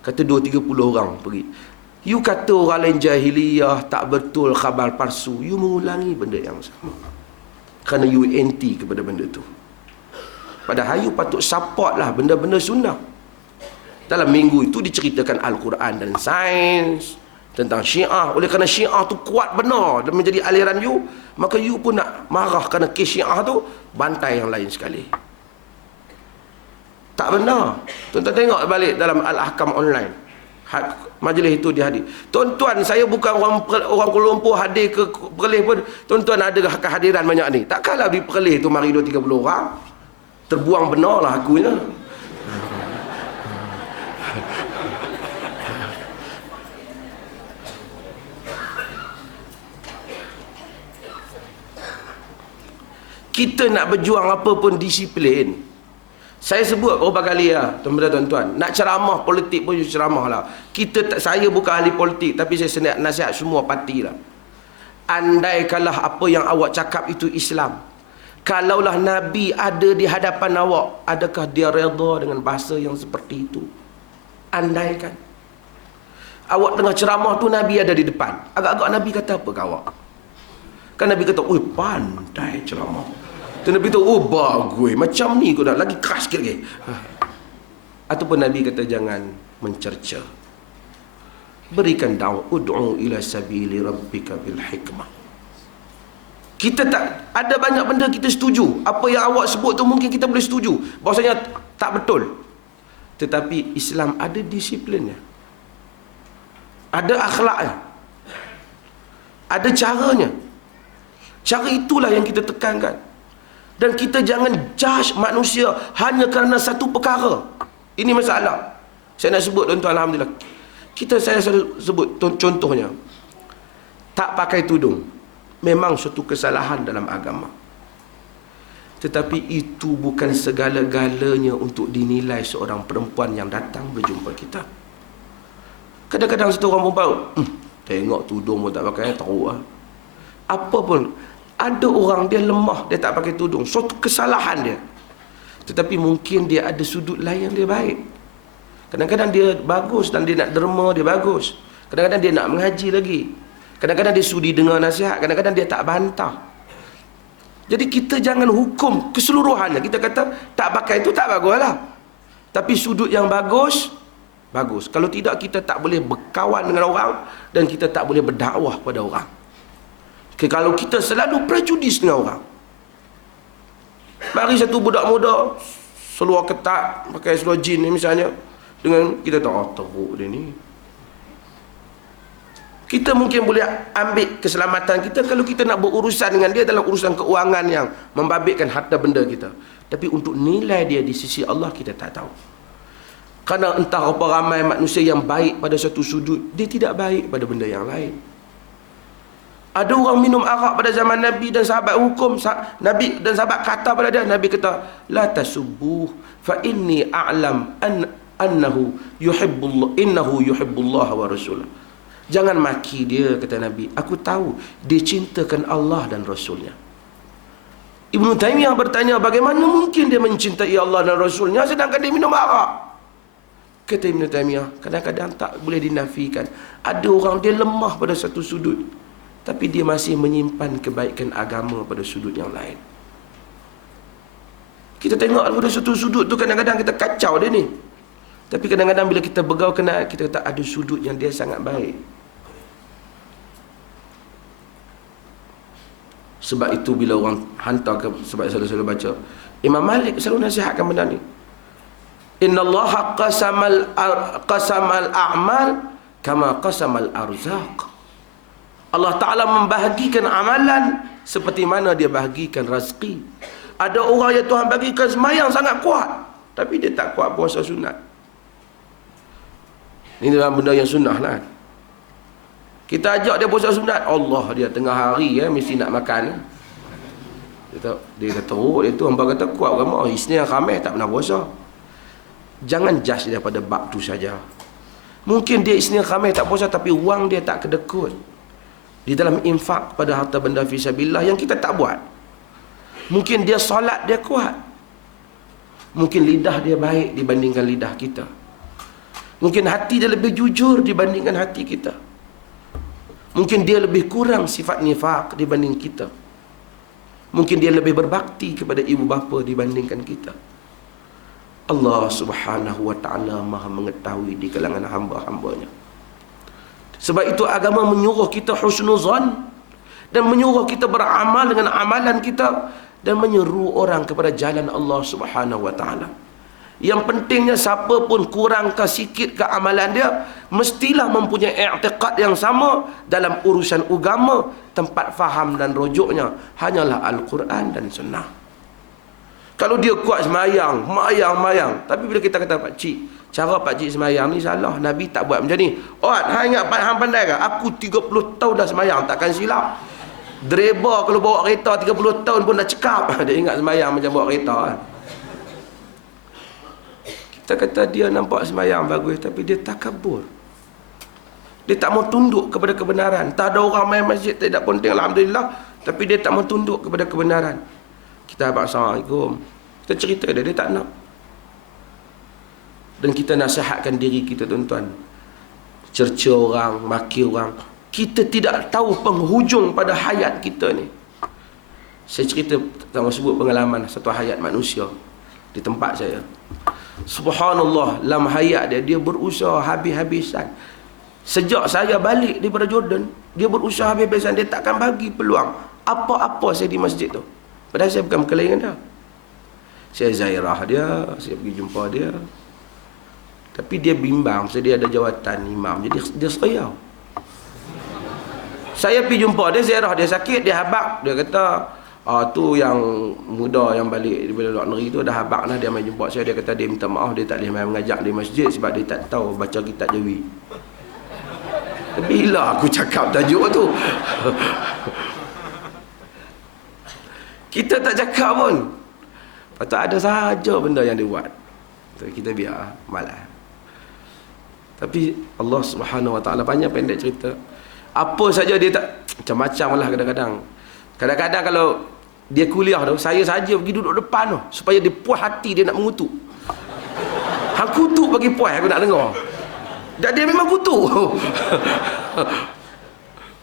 Kata 2-30 orang pergi. You kata orang lain jahiliyah, tak betul, khabar palsu, you mengulangi benda yang sama. Kerana you anti kepada benda tu. Padahal you patut support lah benda-benda sunnah. Dalam minggu itu diceritakan Al-Quran dan sains, tentang Syiah. Oleh kerana Syiah tu kuat benar dan menjadi aliran you, maka you pun nak marah kerana kes Syiah tu, bantai yang lain sekali. Tak benar. Tuan-tuan tengok balik dalam Al-Ahkam online, majlis itu dihadir. Tuan-tuan, saya bukan orang Kuala Lumpur hadir ke Perlis pun. Tuan-tuan ada kehadiran banyak ni. Takkanlah di Perlis tu mari 2-30 orang. Terbuang benar lah akunya. Kita nak berjuang apa pun disiplin. Saya sebut beberapa kali lah, tuan-tuan. Nak ceramah politik pun ceramah lah. Saya bukan ahli politik, tapi saya nasihat semua parti lah. Andaikanlah apa yang awak cakap itu Islam, kalaulah Nabi ada di hadapan awak, adakah dia redha dengan bahasa yang seperti itu? Andaikan awak tengah ceramah tu, Nabi ada di depan, agak-agak Nabi kata apa ke awak? Kan Nabi kata, oi pandai ceramah. Tu Nabi kata, oh bagus, macam ni kau dah, lagi keras sikit lagi. Ataupun Nabi kata, jangan mencerca, berikan dakwah, ud'u ila sabili rabbika bil hikmah. Kita tak ada banyak benda kita setuju. Apa yang awak sebut tu mungkin kita boleh setuju bahawasanya tak betul. Tetapi Islam ada disiplinnya, ada akhlaknya, ada caranya. Cara itulah yang kita tekankan. Dan kita jangan judge manusia hanya kerana satu perkara. Ini masalah. Saya nak sebut tuan-tuan, alhamdulillah. Saya selalu sebut contohnya, tak pakai tudung memang suatu kesalahan dalam agama. Tetapi itu bukan segala-galanya untuk dinilai seorang perempuan yang datang berjumpa kita. Kadang-kadang satu orang perempuan, tengok tudung pun tak pakai, tahu lah. Apa pun, ada orang dia lemah, dia tak pakai tudung, suatu kesalahan dia. Tetapi mungkin dia ada sudut lain yang dia baik. Kadang-kadang dia bagus dan dia nak derma, dia bagus. Kadang-kadang dia nak mengaji lagi. Kadang-kadang dia sudi dengar nasihat, kadang-kadang dia tak bantah. Jadi kita jangan hukum keseluruhannya. Kita kata tak pakai itu tak bagus lah. Tapi sudut yang bagus, bagus. Kalau tidak, kita tak boleh berkawan dengan orang dan kita tak boleh berdakwah pada orang. Kalau kita selalu prejudis dengan orang, mari satu budak muda seluar ketat, pakai seluar jin ni misalnya, dengan kita tahu, teruk dia ni. Kita mungkin boleh ambil keselamatan kita kalau kita nak berurusan dengan dia dalam urusan keuangan yang membabitkan harta benda kita. Tapi untuk nilai dia di sisi Allah, kita tak tahu. Kerana entah apa ramai manusia yang baik pada satu sudut, dia tidak baik pada benda yang lain. Ada orang minum arak pada zaman Nabi dan sahabat hukum, Nabi dan sahabat kata pada dia, Nabi kata, la tasubbuh fa inni a'lam annahu yuhibbullah wa rasulah. Jangan maki dia, kata Nabi. Aku tahu dia cintakan Allah dan Rasulnya. Ibnu Taimiyah bertanya, bagaimana mungkin dia mencintai Allah dan Rasulnya sedangkan dia minum arak? Kata Ibnu Taimiyah, kadang-kadang tak boleh dinafikan. Ada orang dia lemah pada satu sudut, tapi dia masih menyimpan kebaikan agama pada sudut yang lain. Kita tengok pada satu sudut tu kadang-kadang kita kacau dia ni. Tapi kadang-kadang bila kita bergaul kenal, kita tak ada sudut yang dia sangat baik. Sebab itu bila orang hantar ke, sebab saya selalu baca, Imam Malik selalu nasihatkan benda ni. Inna Allah qasamal a'mal kama qasamal arzaq. Allah Ta'ala membahagikan amalan seperti mana dia bahagikan rezeki. Ada orang yang Tuhan bagikan semayang sangat kuat, tapi dia tak kuat puasa sunat. Ini dalam benda yang sunnah lah. Kita ajak dia puasa sunat, Allah dia tengah hari mesti nak makan. Dia kata, oh dia tu hamba kata kuat agama, Isnin Khamis tak pernah puasa. Jangan judge daripada bab tu saja. Mungkin dia Isnin Khamis tak puasa, tapi wang dia tak kedekut di dalam infak pada harta benda fisabilillah yang kita tak buat. Mungkin dia solat dia kuat, mungkin lidah dia baik dibandingkan lidah kita, mungkin hati dia lebih jujur dibandingkan hati kita, mungkin dia lebih kurang sifat nifaq dibanding kita, mungkin dia lebih berbakti kepada ibu bapa dibandingkan kita. Allah Subhanahu wa ta'ala Maha mengetahui di kalangan hamba-hambanya. Sebab itu agama menyuruh kita husnuzan, dan menyuruh kita beramal dengan amalan kita, dan menyeru orang kepada jalan Allah Subhanahu wa ta'ala. Yang pentingnya siapa pun kurang ke sikit ke amalan dia, mestilah mempunyai i'tiqad yang sama dalam urusan agama. Tempat faham dan rujuknya hanyalah Al-Quran dan Sunnah. Kalau dia kuat semayang, mayang, tapi bila kita kata, Pak Cik, cara Pak Cik semayang ni salah, Nabi tak buat macam ni. Oh, hang ingat hang pandai ke? Aku 30 tahun dah semayang, takkan silap. Driver kalau bawa kereta 30 tahun pun dah cekap. Dia ingat semayang macam bawa kereta kan. Kita kata dia nampak semayang bagus, tapi dia takabur. Dia tak mau tunduk kepada kebenaran. Tak ada orang main masjid tidak penting, alhamdulillah, tapi dia tak mau tunduk kepada kebenaran. Kita abang Assalamualaikum, kita cerita dia tak nak. Dan kita nasihatkan diri kita, tuan-tuan, cerca orang, maki orang, kita tidak tahu penghujung pada hayat kita ni. Saya cerita, sama sebut pengalaman satu hayat manusia di tempat saya. Subhanallah, dalam hayat dia, dia berusaha habis-habisan. Sejak saya balik daripada Jordan, dia berusaha habis-habisan. Dia takkan bagi peluang apa-apa saya di masjid tu. Padahal saya bukan berkelahi dengan dia. Saya zairah dia, saya pergi jumpa dia. Tapi dia bimbang, sebab dia ada jawatan imam. Jadi dia seriau. Saya pergi jumpa dia, ziarah dia sakit, dia habak. Dia kata, tu yang muda yang balik daripada luar negeri tu dah habak lah. Dia main jumpa saya, dia kata dia minta maaf, dia tak boleh main mengajak di masjid sebab dia tak tahu baca kitab Jawi. Bila aku cakap tajuk tu? Kita tak cakap pun. Patut ada sahaja benda yang dia buat. Kita biar malas. Tapi Allah Subhanahu wa ta'ala banyak pendek cerita. Apa saja dia tak, macam-macam lah kadang-kadang. Kadang-kadang kalau dia kuliah tu, saya saja pergi duduk depan tu, supaya dia puas hati dia nak mengutuk. Hang kutuk bagi puas aku nak dengar. Dan dia memang kutuk.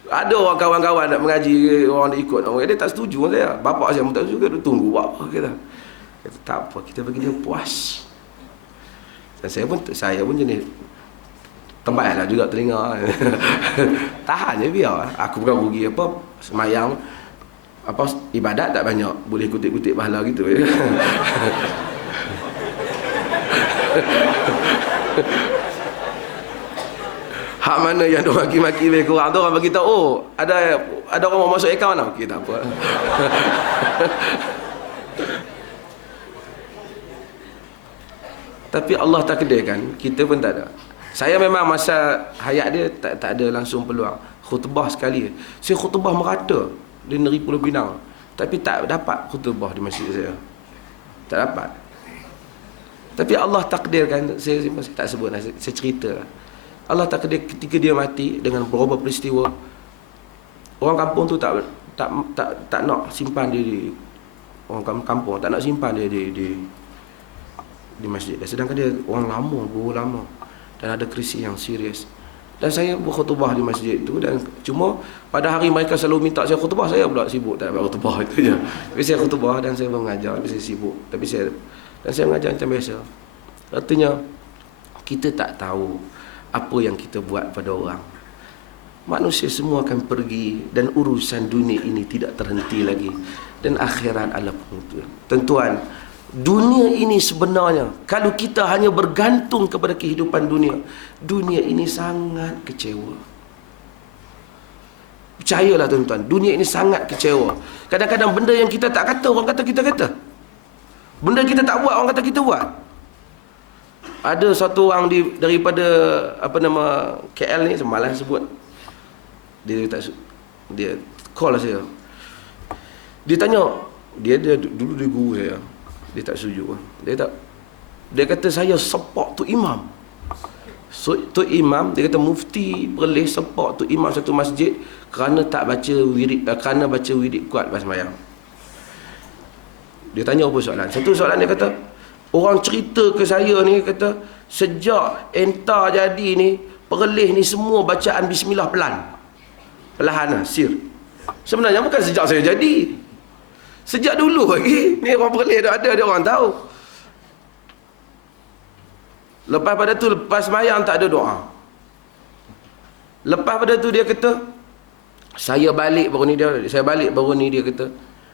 Ada orang kawan-kawan nak mengaji, orang nak ikut, orang dia tak setuju dengan saya. Bapak saya pun tak setuju, dia tunggu apa kita. Kata tak apa, kita bagi dia puas. Dan saya pun jenis tembak lah juga telinga. Tahan je biar. Aku bukan rugi apa, semayang apa ibadat tak banyak, boleh kutip-kutip pahala gitu ya. Hak mana yang dia maki-maki lebih kurang tu orang bagi tahu, oh, ada orang mau masuk akaun tau. Okey, tak apa. Tapi Allah takdirkan, kita pun tak ada. Saya memang masa hayat dia tak ada langsung peluang. Khutbah sekali. Saya khutbah merata di negeri Pulau Pinang. Tapi tak dapat khutbah di masjid saya. Tak dapat. Tapi Allah takdirkan, saya tak sebut, saya cerita. Allah takdir ketika dia mati dengan beberapa peristiwa, orang kampung tu tak nak simpan dia orang kampung tak nak simpan dia di masjid. Sedangkan dia orang lama, guru lama, dan ada krisis yang serius. Dan saya berkhutbah di masjid itu, dan cuma pada hari mereka selalu minta saya khutbah, saya pula sibuk tak dapat khutbah, itu je. Tapi saya khutbah dan saya mengajar, tapi saya sibuk. Dan saya mengajar macam biasa. Artinya kita tak tahu apa yang kita buat pada orang. Manusia semua akan pergi, dan urusan dunia ini tidak terhenti lagi, dan akhirat adalah penentuan. Tuan-tuan, dunia ini sebenarnya, kalau kita hanya bergantung kepada kehidupan dunia ini sangat kecewa. Percayalah tuan-tuan, dunia ini sangat kecewa. Kadang-kadang benda yang kita tak kata, orang kata kita kata. Benda yang kita tak buat, orang kata kita buat. Ada satu orang daripada KL ni, semalam sebut. Dia call saya. Dia tanya, dia dulu dia guru saya. Dia tak setuju. Dia kata saya support tu imam. So, tu imam, dia kata mufti Perlis support tu imam satu masjid kerana tak baca wirid, kerana baca wirid kuat pas sembahyang. Dia tanya apa soalan? Satu soalan dia kata, orang cerita ke saya ni, kata sejak entah jadi ni, Perlis ni semua bacaan bismillah perlahan lah, sir. Sebenarnya bukan sejak saya jadi, sejak dulu lagi. Ni orang Perlis ada dia orang tahu. Lepas pada tu, lepas sembahyang tak ada doa. Lepas pada tu dia kata, saya balik baru ni dia kata,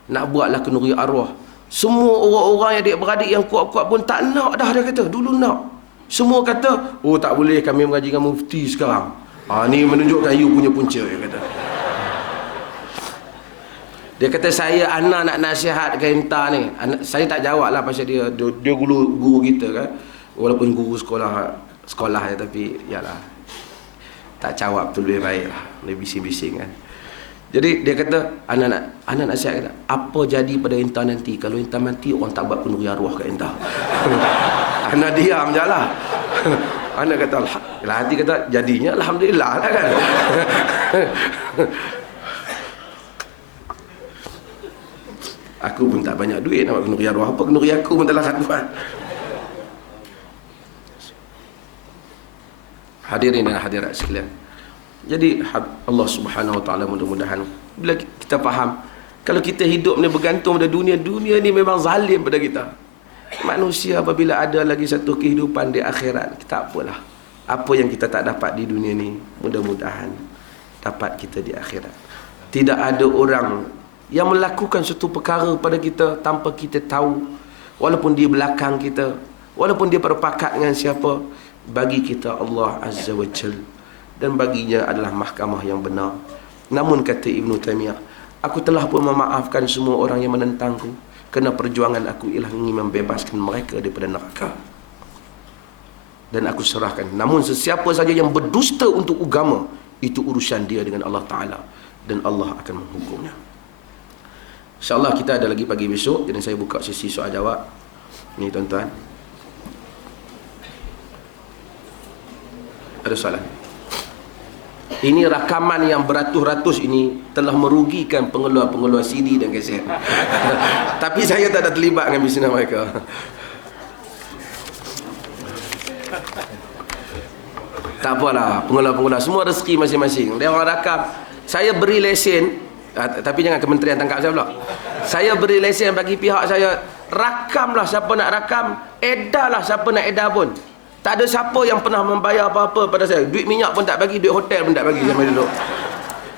nak buatlah kenduri arwah. Semua orang-orang yang adik-beradik yang kuat-kuat pun tak nak dah, dia kata. Dulu nak. Semua kata, oh tak boleh kami mengaji dengan mufti sekarang. Ni menunjukkan you punya punca, dia kata. Dia kata saya anak nak nasihat ke entah ni. Saya tak jawab lah pasal dia guru kita kan. Walaupun guru sekolah ya, tapi yalah, tak jawab tu lebih baik lah, lebih bising-bising kan. Jadi dia kata, anak nasihat kata, apa jadi pada intan nanti kalau intan mati orang tak buat kenduri arwah kat intan? Anak diam je lah. Anak kata, hati kata, jadinya alhamdulillah lah kan. Aku pun tak banyak duit nak buat kenduri arwah. Apa kenduri aku pun tak larat buat. Hadirin dan hadirat sekalian. Jadi Allah Subhanahu Wa Taala mudah-mudahan bila kita faham, kalau kita hidup ni bergantung pada dunia ni memang zalim pada kita. Manusia apabila ada lagi satu kehidupan di akhirat, kita apalah. Apa yang kita tak dapat di dunia ni, mudah-mudahan dapat kita di akhirat. Tidak ada orang yang melakukan suatu perkara pada kita tanpa kita tahu, walaupun dia belakang kita, walaupun dia berpakat dengan siapa, bagi kita Allah Azza wa Jal, dan baginya adalah mahkamah yang benar. Namun kata Ibn Taymiyah, aku telah pun memaafkan semua orang yang menentangku, kerana perjuangan aku ialah ingin membebaskan mereka daripada neraka, dan aku serahkan. Namun sesiapa saja yang berdusta untuk agama, itu urusan dia dengan Allah Ta'ala, dan Allah akan menghukumnya. InsyaAllah kita ada lagi pagi besok. Jadi saya buka sesi soal jawab ni tuan-tuan. Ada soalan? Ini rakaman yang beratus-ratus ini telah merugikan pengeluar-pengeluar CD dan kaset. Tapi saya tak ada terlibat dengan bisnes mereka. Tak apalah, pengeluar-pengeluar semua rezeki masing-masing. Dia orang rakam. Saya beri lesen, tapi jangan kementerian tangkap saya pula. Saya beri lesen bagi pihak saya, rakamlah siapa nak rakam, edarlah siapa nak edar pun. Tak ada siapa yang pernah membayar apa-apa pada saya. Duit minyak pun tak bagi, duit hotel pun tak bagi sampai duduk.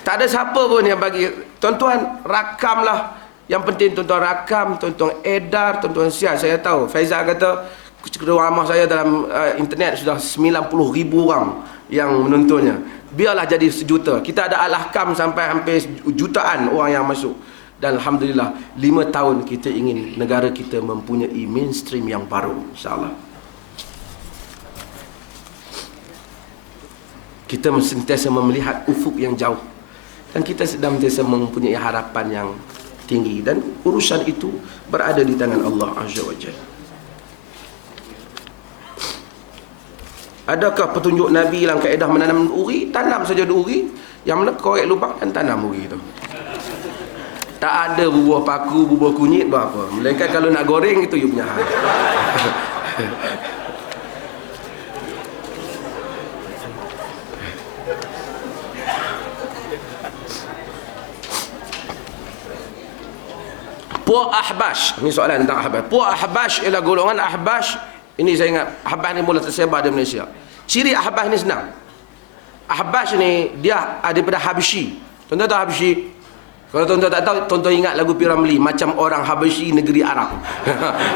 Tak ada siapa pun yang bagi. Tuan-tuan, rakamlah. Yang penting tuan-tuan rakam, tuan-tuan edar, tuan-tuan share. Saya tahu, Faizal kata, ceramah saya dalam internet sudah 90,000 orang yang menontonnya. Biarlah jadi 1 juta. Kita ada al-ahkam sampai hampir jutaan orang yang masuk. Dan alhamdulillah 5 tahun kita ingin negara kita mempunyai mainstream yang baru, insya-Allah. Kita sentiasa melihat ufuk yang jauh, dan kita sedang sentiasa mempunyai harapan yang tinggi, dan urusan itu berada di tangan Allah Azza wa Jalla. Adakah petunjuk Nabi dalam kaedah menanam duri? Tanam saja duri, yang mana korek lubang dan tanam duri itu. Tak ada bubuh paku, bubuh kunyit, apa. Melainkan kalau nak goreng itu you punya hal. Puak Ahbash. Ini soalan tentang Ahbash. Puak Ahbash ialah golongan Ahbash. Ini saya ingat, Ahbash ni mula tersebar di Malaysia. Ciri Ahbash ni senang. Ahbash ni dia daripada Habsyi. Tuan-tuan tahu Habsyi? Kalau tuan-tuan tak tahu, tuan-tuan ingat lagu P. Ramlee, macam orang Habsyi negeri Arab.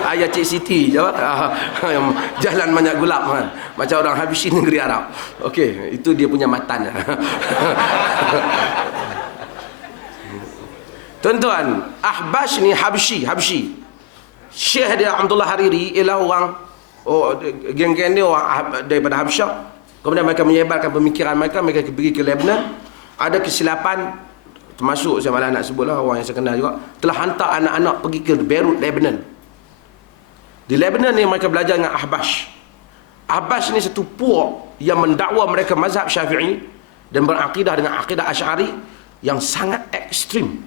Ayah Cik Siti je, jalan banyak gulab kan. Macam orang Habsyi negeri Arab. Okey, itu dia punya matan. Tuan-tuan, Ahbash ni Habsyi. Syekh dia Abdullah Hariri ialah orang geng-geng dia orang daripada Habsyah. Kemudian mereka menyebarkan pemikiran mereka pergi ke Lebanon. Ada kesilapan, termasuk saya malah nak sebutlah orang yang saya kenal juga, telah hantar anak-anak pergi ke Beirut, Lebanon. Di Lebanon ni mereka belajar dengan Ahbash. Ahbash ni satu puak yang mendakwa mereka mazhab Syafi'i dan berakidah dengan akidah Asy'ari yang sangat ekstrim.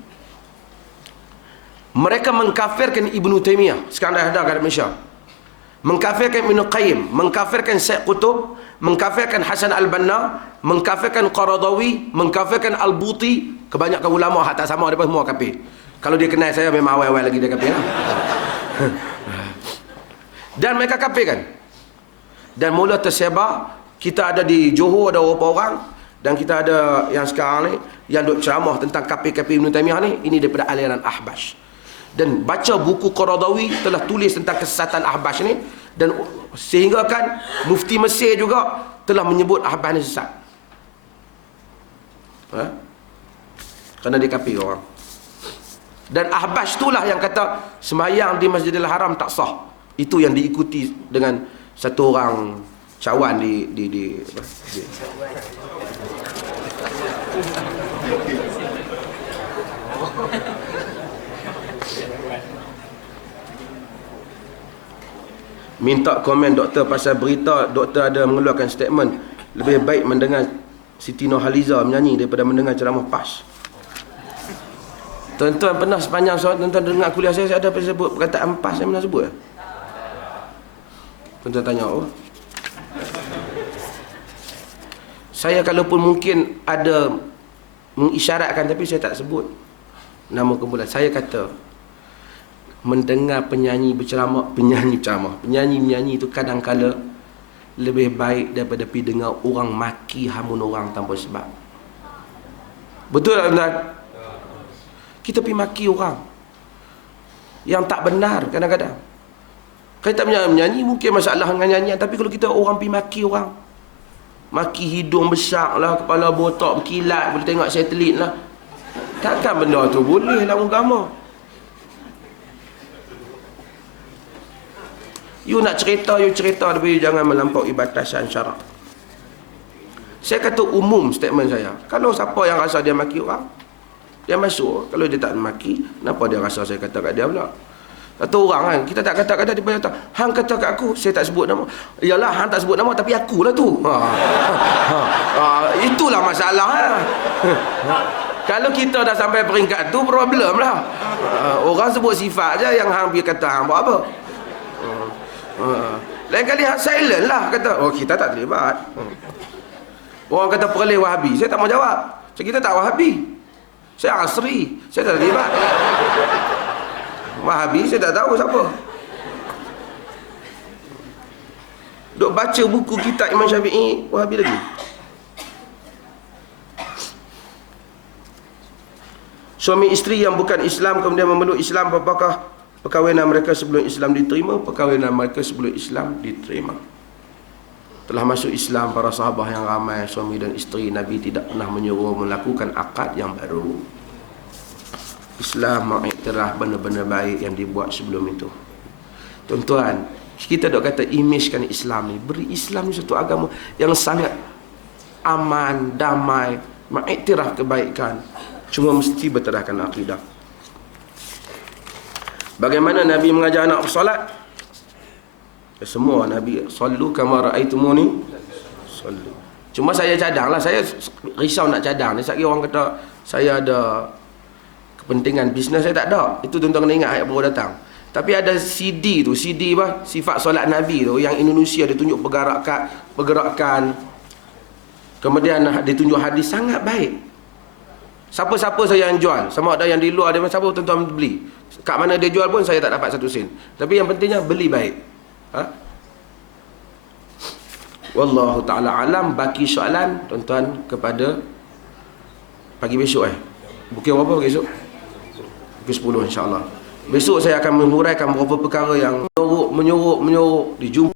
Mereka mengkafirkan Ibnu Taimiyah, sekarang dah ada kat Malaysia. Mengkafirkan Ibnu Qayyim, mengkafirkan Syekh Qutb, mengkafirkan Hasan Al-Banna, mengkafirkan Qaradawi, mengkafirkan Al-Buti. Kebanyakan ulama hak tak sama, mereka semua kafir. Kalau dia kenal saya memang awal-awal lagi dia kafir lah. Dan mereka kafirkan. Dan mula tersebar. Kita ada di Johor ada beberapa orang, dan kita ada yang sekarang ni yang duk ceramah tentang kafir-kafir Ibnu Taimiyah ni, ini daripada aliran Ahbash. Dan baca buku Qaradawi telah tulis tentang kesesatan Ahbash ni, dan sehingga kan Mufti Mesir juga telah menyebut Ahbash ni sesat. Kerana dia kafir orang. Dan Ahbash itulah yang kata sembahyang di Masjidil Haram tak sah. Itu yang diikuti dengan satu orang cawan di minta komen doktor pasal berita doktor ada mengeluarkan statement lebih baik mendengar Siti Nurhaliza menyanyi daripada mendengar ceramah PAS. Tuan-tuan pernah sepanjang tuan-tuan dengar kuliah saya ada sebut perkataan PAS, saya pernah sebut. Tuan-tuan tanya, saya kalaupun mungkin ada mengisyaratkan, tapi saya tak sebut nama kumpulan. Saya kata mendengar penyanyi berceramah, penyanyi itu kadang-kala lebih baik daripada pergi dengar orang maki hamun orang tanpa sebab. Betul tak tuan? Kita pergi maki orang yang tak benar kadang-kadang. Kita menyanyi mungkin masalah dengan nyanyian, tapi kalau kita orang pergi maki orang, maki hidung besar lah, kepala botak berkilat, boleh tengok satelit lah, takkan benda tu boleh dalam agama. You nak cerita, tapi jangan melampaui batasan syarak. Saya kata umum statement saya. Kalau siapa yang rasa dia maki orang, dia masuk. Kalau dia tak maki, kenapa dia rasa saya kata kat dia pula? Satu orang kan, kita tak kata kat dia, dia kata, hang kata kat aku, saya tak sebut nama. Yalah, hang tak sebut nama, tapi akulah tu. Itulah masalah. Kalau kita dah sampai peringkat tu, problem lah. Orang sebut sifat je, yang hang pergi kata hang buat apa. Lain kali hang silent lah, kata, oh kita tak terlibat. Orang kata perleh Wahabi, saya tak mau jawab. So, kita tak Wahabi, saya Asri, saya tak terlibat. Wahabi saya tak tahu siapa. Duk baca buku kitab Imam Syafi'i, Wahabi lagi. Suami isteri yang bukan Islam kemudian memeluk Islam, apakah perkahwinan mereka sebelum Islam diterima? Perkahwinan mereka sebelum Islam diterima. Telah masuk Islam para sahabat yang ramai, suami dan isteri, Nabi tidak pernah menyuruh melakukan akad yang baru. Islam mengiktiraf benda-benda baik yang dibuat sebelum itu. Tuan-tuan, kita dok kata imagekan Islam ni, beri Islam ni satu agama yang sangat aman, damai, mengiktiraf kebaikan, cuma mesti berterahkan akidah. Bagaimana Nabi mengajar anak bersolat? Semua Nabi, sallu kama ra'aitumuni sallu. Cuma saya cadanglah, saya risau nak cadang ni. Sekali orang kata saya ada kepentingan bisnes saya tak ada. Itu tuan-tuan kena ingat ayat baru datang. Tapi ada CD tu, CD apa? Sifat solat Nabi tu yang Indonesia dia tunjuk pergerakan. Kemudian dia tunjuk hadis sangat baik. Siapa-siapa saya yang jual, sama ada yang di luar dia, siapa tuan-tuan beli. Kat mana dia jual pun saya tak dapat 1 sen. Tapi yang pentingnya beli baik. Ha? Wallahu ta'ala alam. Baki soalan tuan-tuan kepada pagi besok Pukul berapa pagi besok? Pukul 10 insya-Allah. Besok saya akan menghuraikan beberapa perkara yang menyorok dijumpa